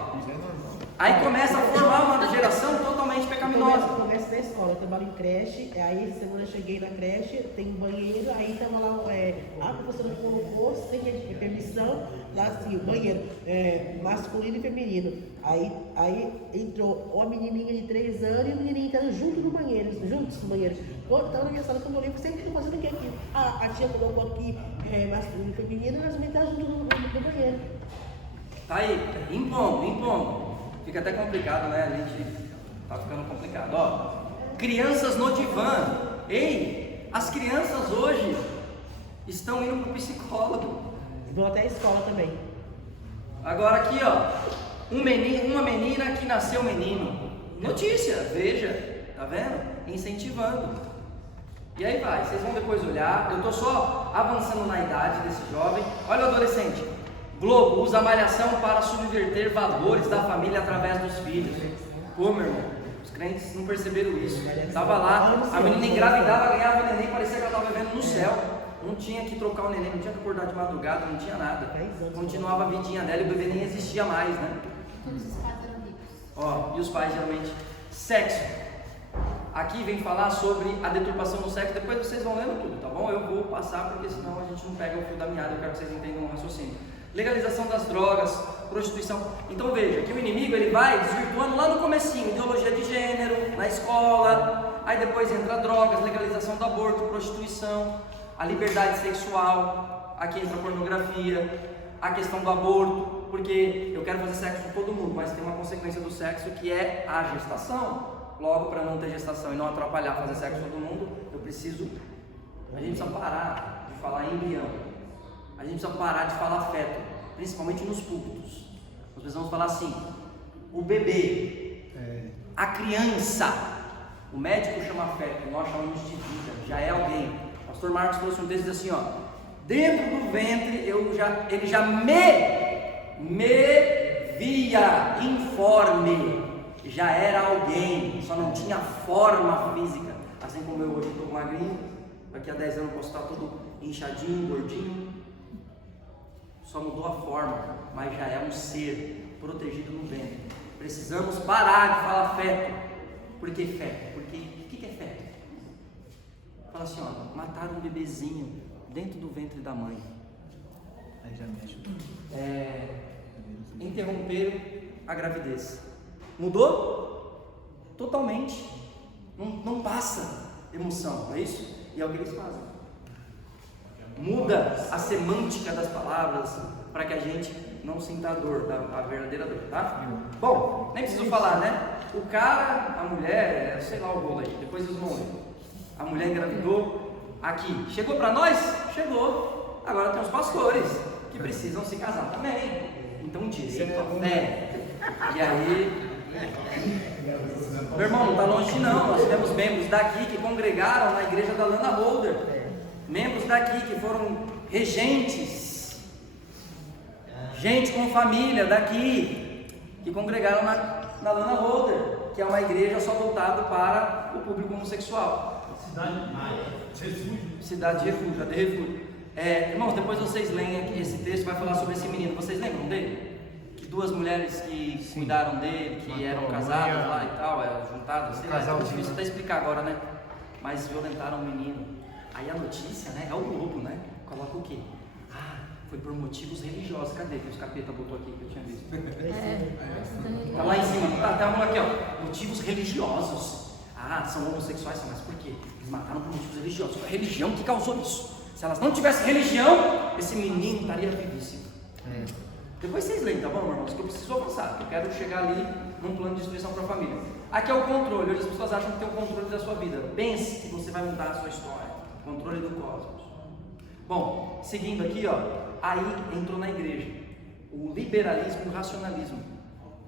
Aí começa a formar uma geração totalmente pecaminosa. Começa na escola, eu trabalho em creche, aí semana eu cheguei na creche, tem um banheiro, aí tava lá, a professora colocou, sem permissão, lá assim, o banheiro, masculino e feminino. Aí entrou uma menininha de 3 anos e o menininho entrando juntos no banheiro. Então na minha sala, quando eu olhei, sempre não fazendo o que aqui? A tia colocou aqui masculino e feminino, e elas me entraram junto no banheiro. Tá aí, impondo. Fica até complicado, né? A gente tá ficando complicado. Ó, crianças no divã. Ei, as crianças hoje estão indo pro psicólogo. Vão até a escola também. Agora aqui, ó, uma menina que nasceu menino. Notícia, veja, tá vendo? Incentivando. E aí vai, vocês vão depois olhar. Eu tô só avançando na idade desse jovem. Olha o adolescente. Globo usa a malhação para subverter valores da família através dos filhos. Pô, meu irmão, os crentes não perceberam isso. Tava lá, a menina engravidava, ganhava o neném, parecia que ela estava vivendo no céu. Não tinha que trocar o neném, não tinha que acordar de madrugada, não tinha nada. Continuava a vidinha dela e o bebê nem existia mais, né? Todos os pais eram ricos. Ó, e os pais geralmente. Sexo. Aqui vem falar sobre a deturpação do sexo, depois vocês vão lendo tudo, tá bom? Eu vou passar porque senão a gente não pega o fio da meada, eu quero que vocês entendam o raciocínio. Legalização das drogas, prostituição. Então veja, que o inimigo ele vai desvirtuando lá no comecinho, ideologia de gênero, na escola, aí depois entra drogas, legalização do aborto, prostituição, a liberdade sexual, aqui entra a pornografia, a questão do aborto, porque eu quero fazer sexo com todo mundo, mas tem uma consequência do sexo que é a gestação. Logo, para não ter gestação e não atrapalhar fazer sexo com todo mundo, a gente precisa parar de falar em embrião. A gente precisa parar de falar feto, principalmente nos púlpitos. Nós precisamos falar assim, o bebê, a criança, o médico chama feto, nós chamamos de vida, já é alguém. O pastor Marcos trouxe um texto assim, ó, dentro do ventre ele já me via informe, já era alguém, só não tinha forma física, assim como eu hoje estou magrinho, daqui a 10 anos eu posso estar todo inchadinho, gordinho. Só mudou a forma, mas já é um ser protegido no ventre. Precisamos parar de falar feto. Por que feto? Porque o que é feto? Fala assim, ó, mataram um bebezinho dentro do ventre da mãe. Aí já mexe. Interromperam a gravidez. Mudou? Totalmente. Não passa emoção, não é isso? E é o que eles fazem. Muda a semântica das palavras para que a gente não sinta a dor, a verdadeira dor, tá? Bom, nem preciso falar, né? O cara, a mulher, sei lá o rolo aí, depois vocês vão ler. A mulher engravidou aqui. Chegou para nós? Chegou. Agora tem os pastores que precisam se casar também. Então, direito à fé. E aí, meu irmão, não está longe não. Nós tivemos membros daqui que congregaram na igreja da Lana Holder. Membros daqui que foram regentes, gente com família daqui, que congregaram na Lana Holder, que é uma igreja só voltada para o público homossexual. Cidade de Refúgio, AD Refúgio. Irmãos, depois vocês leem esse texto, vai falar sobre esse menino. Vocês lembram dele? Que 2 mulheres que cuidaram dele, que eram casadas lá e tal, juntadas, sei lá, é difícil até explicar agora, né? Mas violentaram o menino. Aí a notícia, né, é o Globo, né? Coloca o quê? Foi por motivos religiosos. Cadê que os capeta botou aqui que eu tinha visto? Tá lá em cima. Tá aqui, ó. Motivos religiosos. Ah, são homossexuais, mas por quê? Eles mataram por motivos religiosos. Foi a religião que causou isso. Se elas não tivessem religião, esse menino estaria vivíssimo. Depois vocês leem, tá bom, irmãos? Que eu preciso avançar, que eu quero chegar ali num plano de destruição para a família. Aqui é o controle. Hoje as pessoas acham que tem o controle da sua vida. Pense que você vai mudar a sua história. Controle do cosmos. Bom, seguindo aqui, ó. Aí entrou na igreja o liberalismo e o racionalismo.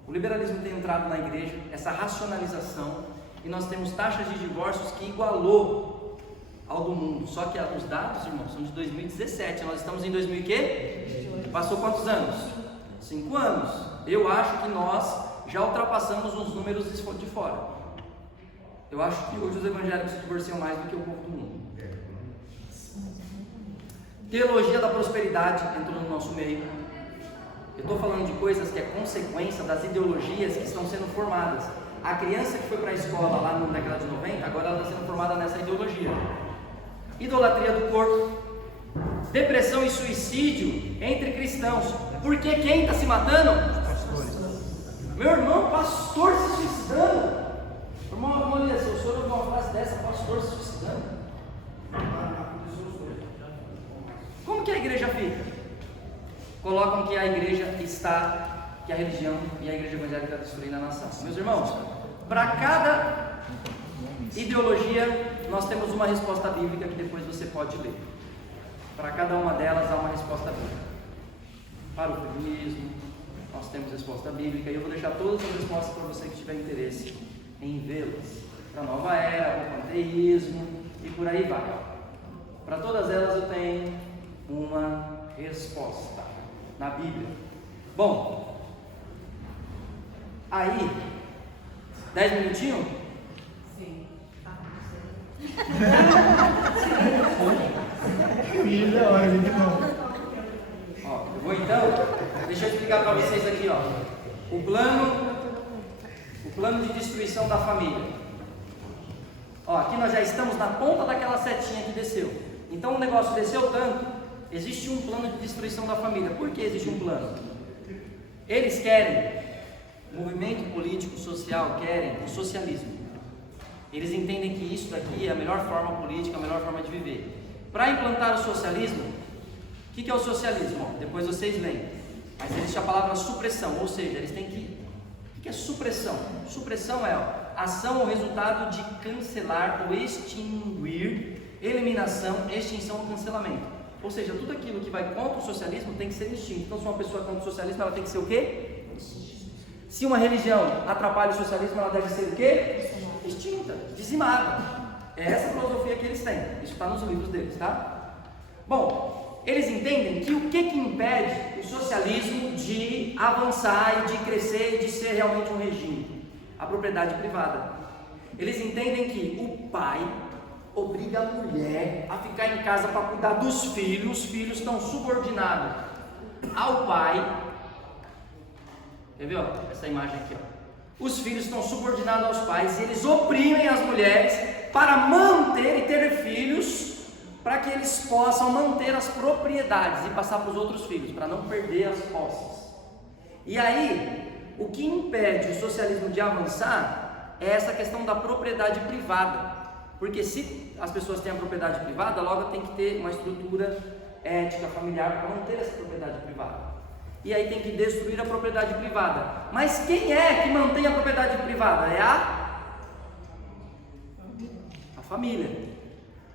O liberalismo tem entrado na igreja, essa racionalização, e nós temos taxas de divórcios que igualou ao do mundo. Só que os dados, irmãos, são de 2017. Nós estamos em 2000 e quê? Passou quantos anos? 5 anos. Eu acho que nós já ultrapassamos os números de fora. Eu acho que hoje os evangélicos se divorciam mais do que o povo do mundo. Teologia da prosperidade entrou no nosso meio. Eu estou falando de coisas que é consequência das ideologias que estão sendo formadas. A criança que foi para a escola lá na década de 90, agora ela está sendo formada nessa ideologia. Idolatria do corpo, depressão e suicídio entre cristãos. Porque quem está se matando? Meu irmão, pastor se suicidando. Irmão, olha, se o senhor ouviu uma frase dessa, pastor se suicidando. Como que a igreja fica? Colocam que a igreja está, que a religião e a igreja evangélica está destruindo a nação. Meus irmãos, para cada ideologia nós temos uma resposta bíblica que depois você pode ler. Para cada uma delas há uma resposta bíblica. Para o feminismo, nós temos resposta bíblica, e eu vou deixar todas as respostas para você que tiver interesse em vê-las. Para a nova era, para o panteísmo e por aí vai. Para todas elas eu tenho uma resposta na Bíblia. Bom, aí, 10 minutinhos? Sim. Ó, eu vou então, deixa eu explicar para vocês aqui, ó, o plano de destruição da família. Ó, aqui nós já estamos na ponta daquela setinha que desceu. Então o negócio desceu tanto, existe um plano de destruição da família. Por que existe um plano? Eles querem, o movimento político, social, querem o socialismo. Eles entendem que isso daqui é a melhor forma política, a melhor forma de viver. Para implantar o socialismo, o que é o socialismo? Depois vocês leem. Mas existe a palavra supressão, ou seja, eles têm que... O que é supressão? Supressão é ação ou resultado de cancelar ou extinguir, eliminação, extinção ou cancelamento. Ou seja, tudo aquilo que vai contra o socialismo tem que ser extinto. Então, se uma pessoa é contra o socialismo, ela tem que ser o quê? Se uma religião atrapalha o socialismo, ela deve ser o quê? Extinta, dizimada. É essa filosofia que eles têm. Isso está nos livros deles, tá? Bom, eles entendem que o que impede o socialismo de avançar e de crescer e de ser realmente um regime? A propriedade privada. Eles entendem que o pai obriga a mulher a ficar em casa para cuidar dos filhos. Os filhos estão subordinados ao pai. Quer ver, ó, essa imagem aqui, ó. Os filhos estão subordinados aos pais e eles oprimem as mulheres para manter e ter filhos, para que eles possam manter as propriedades e passar para os outros filhos, para não perder as posses. E aí, o que impede o socialismo de avançar é essa questão da propriedade privada. Porque se as pessoas têm a propriedade privada, logo tem que ter uma estrutura ética, familiar, para manter essa propriedade privada. E aí tem que destruir a propriedade privada. Mas quem é que mantém a propriedade privada? É a família.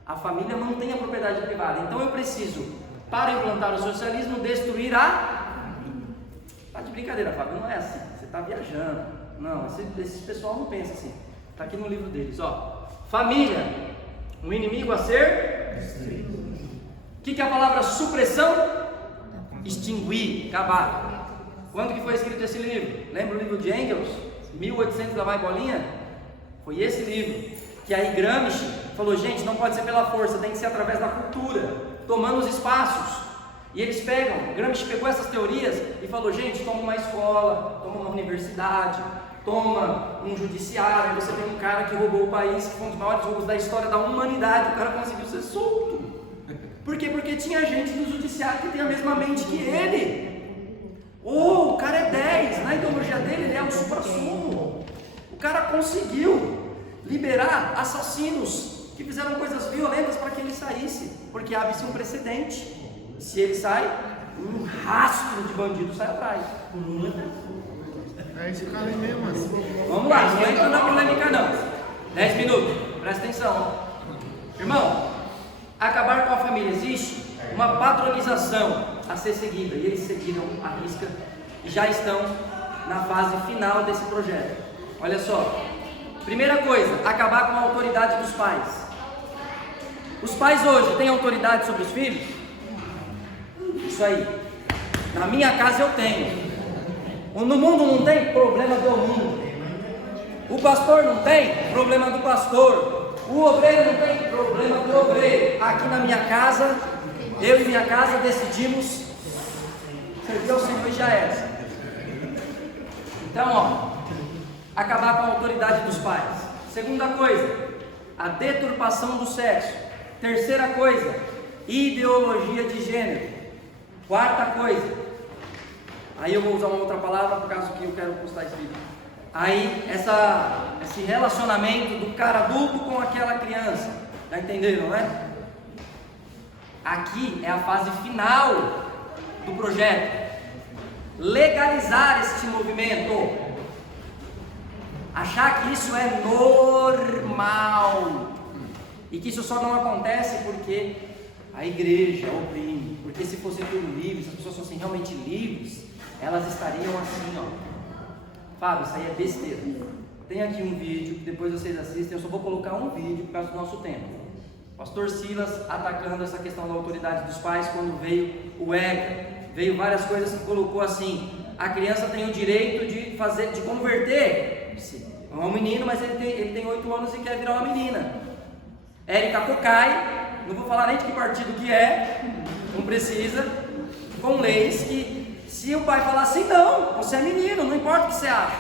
A família mantém a propriedade privada. Então eu preciso, para implantar o socialismo, destruir a... Tá de brincadeira, Fábio, não é assim. Você está viajando. Não, esse pessoal não pensa assim. Está aqui no livro deles, ó. Família, um inimigo a ser destruído. O que é a palavra supressão? Extinguir, acabar. Quando que foi escrito esse livro? Lembra o livro de Engels? 1800 lá vai bolinha? Foi esse livro. Que aí Gramsci falou, gente, não pode ser pela força, tem que ser através da cultura, tomando os espaços. E eles pegam, Gramsci pegou essas teorias e falou, gente, toma uma escola, toma uma universidade, toma um judiciário. Você tem um cara que roubou o país, que foi um dos maiores roubos da história da humanidade, o cara conseguiu ser solto. Por quê? Porque tinha gente no judiciário que tem a mesma mente que ele. O cara é 10, na ideologia dele ele é o supra-sumo. O cara conseguiu liberar assassinos que fizeram coisas violentas para que ele saísse, porque abre-se um precedente. Se ele sai, um rastro de bandido sai atrás. É esse cara aí mesmo, assim. Vamos lá, não entra na polêmica não. 10 minutos, presta atenção. Irmão, acabar com a família, existe uma padronização a ser seguida, e eles seguiram a risca e já estão na fase final desse projeto. Olha só, primeira coisa, acabar com a autoridade dos pais. Os pais hoje têm autoridade sobre os filhos? Isso aí. Na minha casa eu tenho. No mundo não tem? Problema do mundo. O pastor não tem? Problema do pastor. O obreiro não tem? Problema do obreiro. Aqui na minha casa, eu e minha casa decidimos servir ao Senhor e já era. Então, ó, acabar com a autoridade dos pais. Segunda coisa, a deturpação do sexo. Terceira coisa, ideologia de gênero. Quarta coisa, aí eu vou usar uma outra palavra por causa que eu quero postar esse vídeo. Aí, esse relacionamento do cara adulto com aquela criança. Já entenderam, né? Aqui é a fase final do projeto. Legalizar este movimento. Achar que isso é normal. E que isso só não acontece porque a igreja oprime. Porque se fosse tudo livre, se as pessoas fossem realmente livres, elas estariam assim, ó. Fábio, isso aí é besteira. Tem aqui um vídeo que depois vocês assistem. Eu só vou colocar um vídeo por causa do nosso tempo. Pastor Silas atacando essa questão da autoridade dos pais quando veio o ECA. Veio várias coisas que colocou assim: a criança tem o direito de converter. É um menino, mas ele tem 8 anos e quer virar uma menina. Érica Cocai, não vou falar nem de que partido que é, não precisa, com leis que, se o pai falar assim, não, você é menino, não importa o que você acha.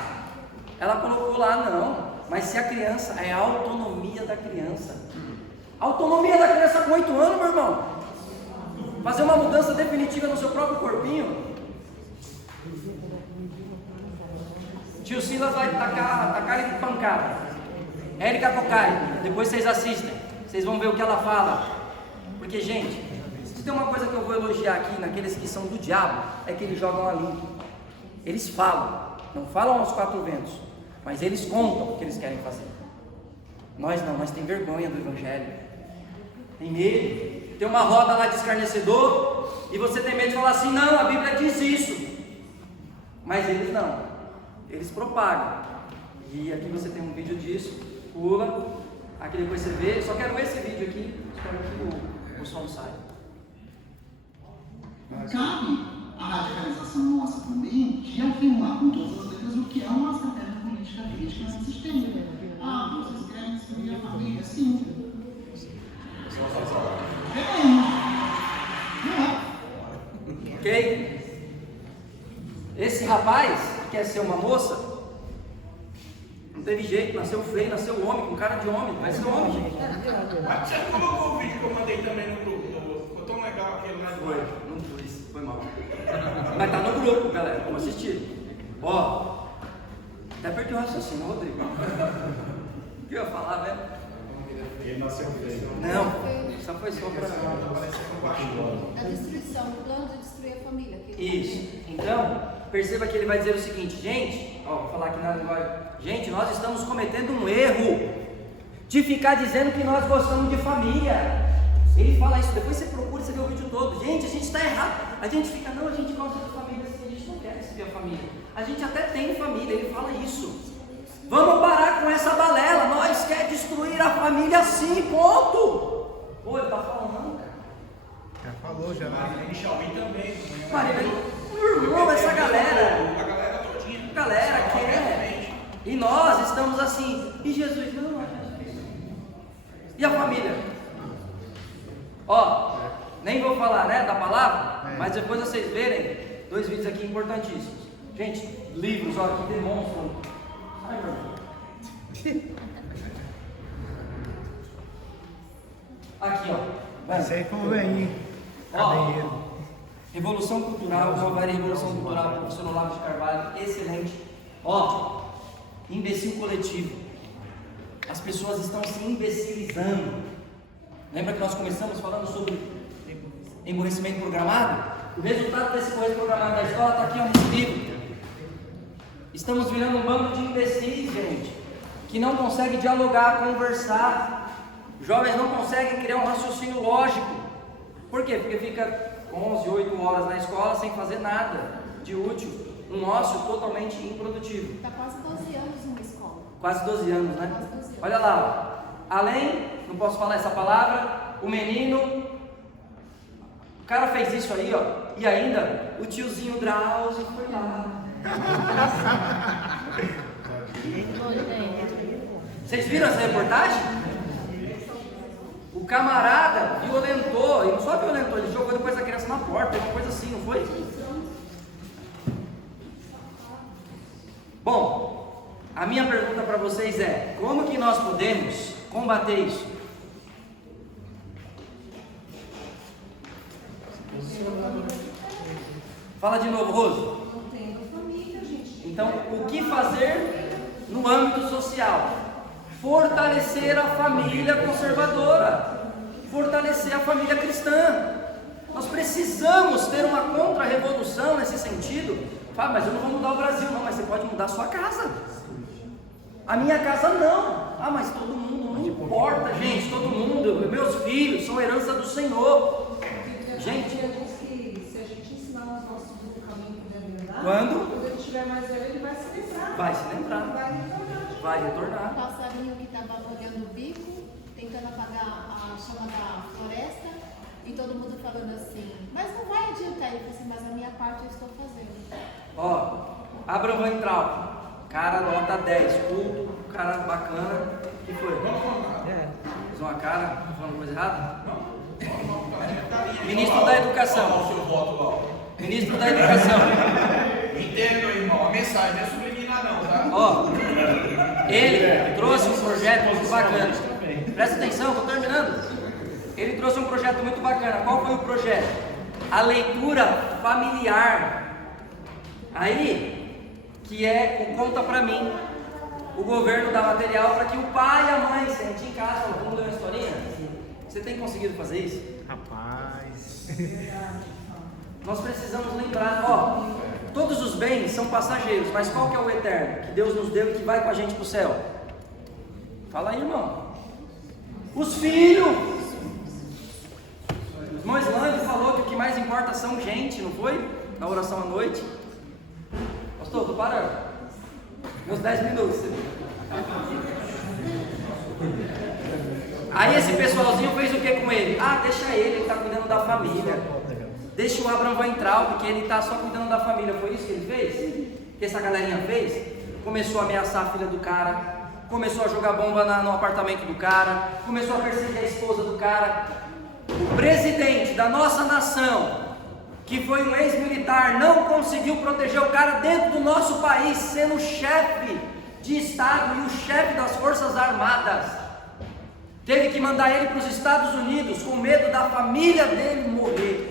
Ela colocou lá, não, mas se a criança, é a autonomia da criança. Autonomia da criança com 8 anos, meu irmão. Fazer uma mudança definitiva no seu próprio corpinho. Tio Silas vai tacar ele de pancada. Érica Cocai, depois vocês assistem, vocês vão ver o que ela fala. Porque, gente, se tem uma coisa que eu vou elogiar aqui naqueles que são do diabo, é que eles jogam a limpo. Eles falam, não falam aos 4 ventos, mas eles contam o que eles querem fazer. Nós não, nós tem vergonha do evangelho, tem medo. Tem uma roda lá de escarnecedor e você tem medo de falar assim: não, a Bíblia diz isso. Mas eles não, eles propagam. E aqui você tem um vídeo disso, pula, aqui depois você vê. Só quero esse vídeo aqui, espero que o som saia. Cabe a radicalização nossa também de afirmar com todas as letras o que é uma estratégia política crítica nesse sistema. Ah, vocês querem destruir a família? Sim. Ok? Esse rapaz que quer ser uma moça, não teve jeito, nasceu feio, nasceu homem, com cara de homem, vai ser homem, gente. Mas você colocou o vídeo que eu mandei também no grupo, ficou tão legal aquele lá de Foi, não pus, foi mal. Mas tá no grupo, galera, vamos assistir. Ó, até perdi o raciocínio, Rodrigo. O que eu ia falar, velho? Ele nasceu feio. Não, só foi só para... A destruição, o plano de destruir a família. Isso, então, perceba que ele vai dizer o seguinte: gente, ó, vou falar aqui na linguagem. Gente, nós estamos cometendo um erro de ficar dizendo que nós gostamos de família. Ele fala isso, depois você procura, você vê o vídeo todo. Gente, a gente está errado. A gente fica, não, a gente gosta de família, assim, a gente não quer receber a família. A gente até tem família, ele fala isso. Vamos parar com essa balela, nós quer destruir a família sim, ponto. Pô, ele tá falando, cara. Já falou, já. Inicialmente também. Maria, meu irmão, essa galera. A galera todinha. Galera quer. E nós estamos assim. E Jesus? Não, Jesus. E a família? Ó, nem vou falar, né, da palavra, mas depois vocês verem 2 vídeos aqui importantíssimos. Gente, livros, ó, que demonstram. Ai, meu irmão. Aqui, ó. Isso aí convém, hein? Ó, Revolução Cultural, Nova Era Revolução Cultural, professor Olavo de Carvalho, excelente. Ó, imbecil coletivo. As pessoas estão se imbecilizando. Lembra que nós começamos falando sobre emborrecimento programado? O resultado desse emborrecimento programado da escola está aqui, ó, nesse livro. Estamos virando um bando de imbecis, gente, que não consegue dialogar, conversar. Jovens não conseguem criar um raciocínio lógico. Por quê? Porque fica 11, 8 horas na escola sem fazer nada de útil. Um ócio totalmente improdutivo. Está quase 12 anos numa escola. Quase 12 anos, né? Quase 12 anos. Olha lá, ó. Além, não posso falar essa palavra, o menino, o cara fez isso aí, ó, e ainda o tiozinho Drauzio foi lá. Vocês viram essa reportagem? O camarada violentou, e não só violentou, ele jogou depois a criança na porta, uma coisa assim, não foi? Bom, a minha pergunta para vocês é: como que nós podemos combater isso? Fala de novo, Rose. Então, o que fazer no âmbito social? Fortalecer a família conservadora, fortalecer a família cristã. Nós precisamos ter uma contra-revolução nesse sentido. Fala, mas eu não vou mudar o Brasil, não, mas você pode mudar a sua casa. A minha casa não. Ah, mas todo mundo, não importa, gente, todo mundo, meus filhos são herança do Senhor. Gente, se a gente ensinar os nossos filhos o caminho que deve andar, quando ele estiver mais velho, ele vai se lembrar. vai se lembrar, vai retornar. Um passarinho que estava olhando o bico, tentando apagar a chama da floresta, e todo mundo falando assim, mas não vai adiantar. Ele falou assim, mas a minha parte eu estou fazendo. Ó, Abraham Weintraub, cara nota 10, culto, cara bacana. O que foi? Fez uma cara, falando coisa errada? Ministro da Educação. Ministro da Educação. Entendo, irmão, a mensagem não é subliminar não, tá? Ó, ele trouxe um projeto muito bacana. Presta atenção, estou terminando. Ele trouxe um projeto muito bacana. Qual foi o projeto? A leitura familiar. Aí, que é o Conta Pra Mim. O governo dá material para que o pai e a mãe sentem em casa. Vamos ler uma historinha? Você tem conseguido fazer isso? Rapaz. Nós precisamos lembrar, ó, todos os bens são passageiros, mas qual que é o eterno? Que Deus nos deu e que vai com a gente para o céu. Fala aí, irmão. Os filhos. O irmão Islândio falou que o que mais importa são gente, não foi? Na oração à noite. Pastor, tô parando. Meus 10 minutos. Aí esse pessoalzinho fez o que com ele? Ah, deixa ele está cuidando da família. Deixa o Abraham Weintraub, porque ele está só cuidando da família. Foi isso que ele fez? Que essa galerinha fez? Começou a ameaçar a filha do cara, começou a jogar bomba no apartamento do cara, começou a perseguir a esposa do cara. O presidente da nossa nação, que foi um ex-militar, não conseguiu proteger o cara dentro do nosso país, sendo o chefe de Estado e o chefe das Forças Armadas. Teve que mandar ele para os Estados Unidos com medo da família dele morrer.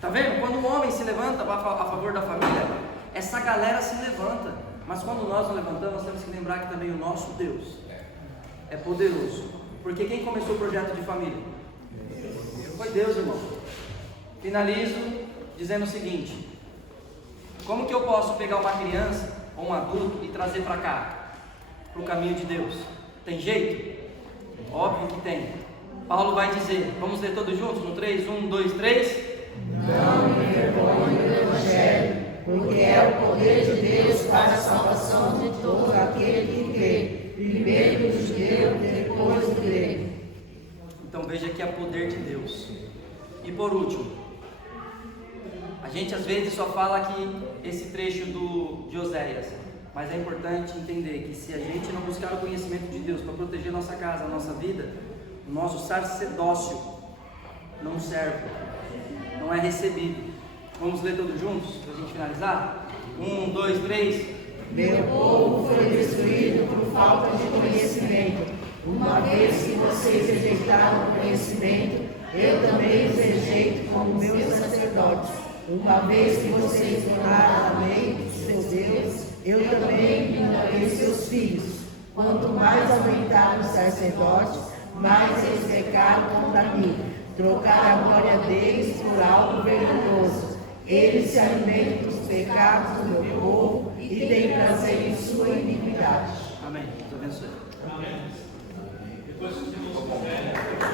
Tá vendo? Quando o homem se levanta a favor da família, essa galera se levanta. Mas quando nós nos levantamos, nós temos que lembrar que também o nosso Deus é poderoso. Porque quem começou o projeto de família? Foi Deus, irmão. Finalizo dizendo o seguinte: como que eu posso pegar uma criança ou um adulto e trazer para cá? Para o caminho de Deus. Tem jeito? Óbvio que tem. Paulo vai dizer, vamos ler todos juntos? No 3, 1, 2, 3. Não me envergonhe do Evangelho, porque é o poder de Deus para a salvação de todo aquele que crê, primeiro do judeu, depois do grego. Então veja que é o poder de Deus. E por último, a gente às vezes só fala aqui esse trecho de Oséias, mas é importante entender que se a gente não buscar o conhecimento de Deus para proteger nossa casa, nossa vida, o nosso sacerdócio não serve, não é recebido. Vamos ler todos juntos para a gente finalizar? 1, 2, 3. Meu povo foi destruído por falta de conhecimento. Uma vez que vocês rejeitaram o conhecimento, eu também os rejeito como meus sacerdotes. Uma vez que vocês ignoraram a lei de seu Deus, eu também ignorei seus filhos. Quanto mais aumentaram os sacerdotes, mais eles pecaram contra mim. Trocaram a glória deles por algo vergonhoso. Eles se alimentam dos pecados do meu povo e têm prazer em sua iniquidade. Amém. Deus abençoe.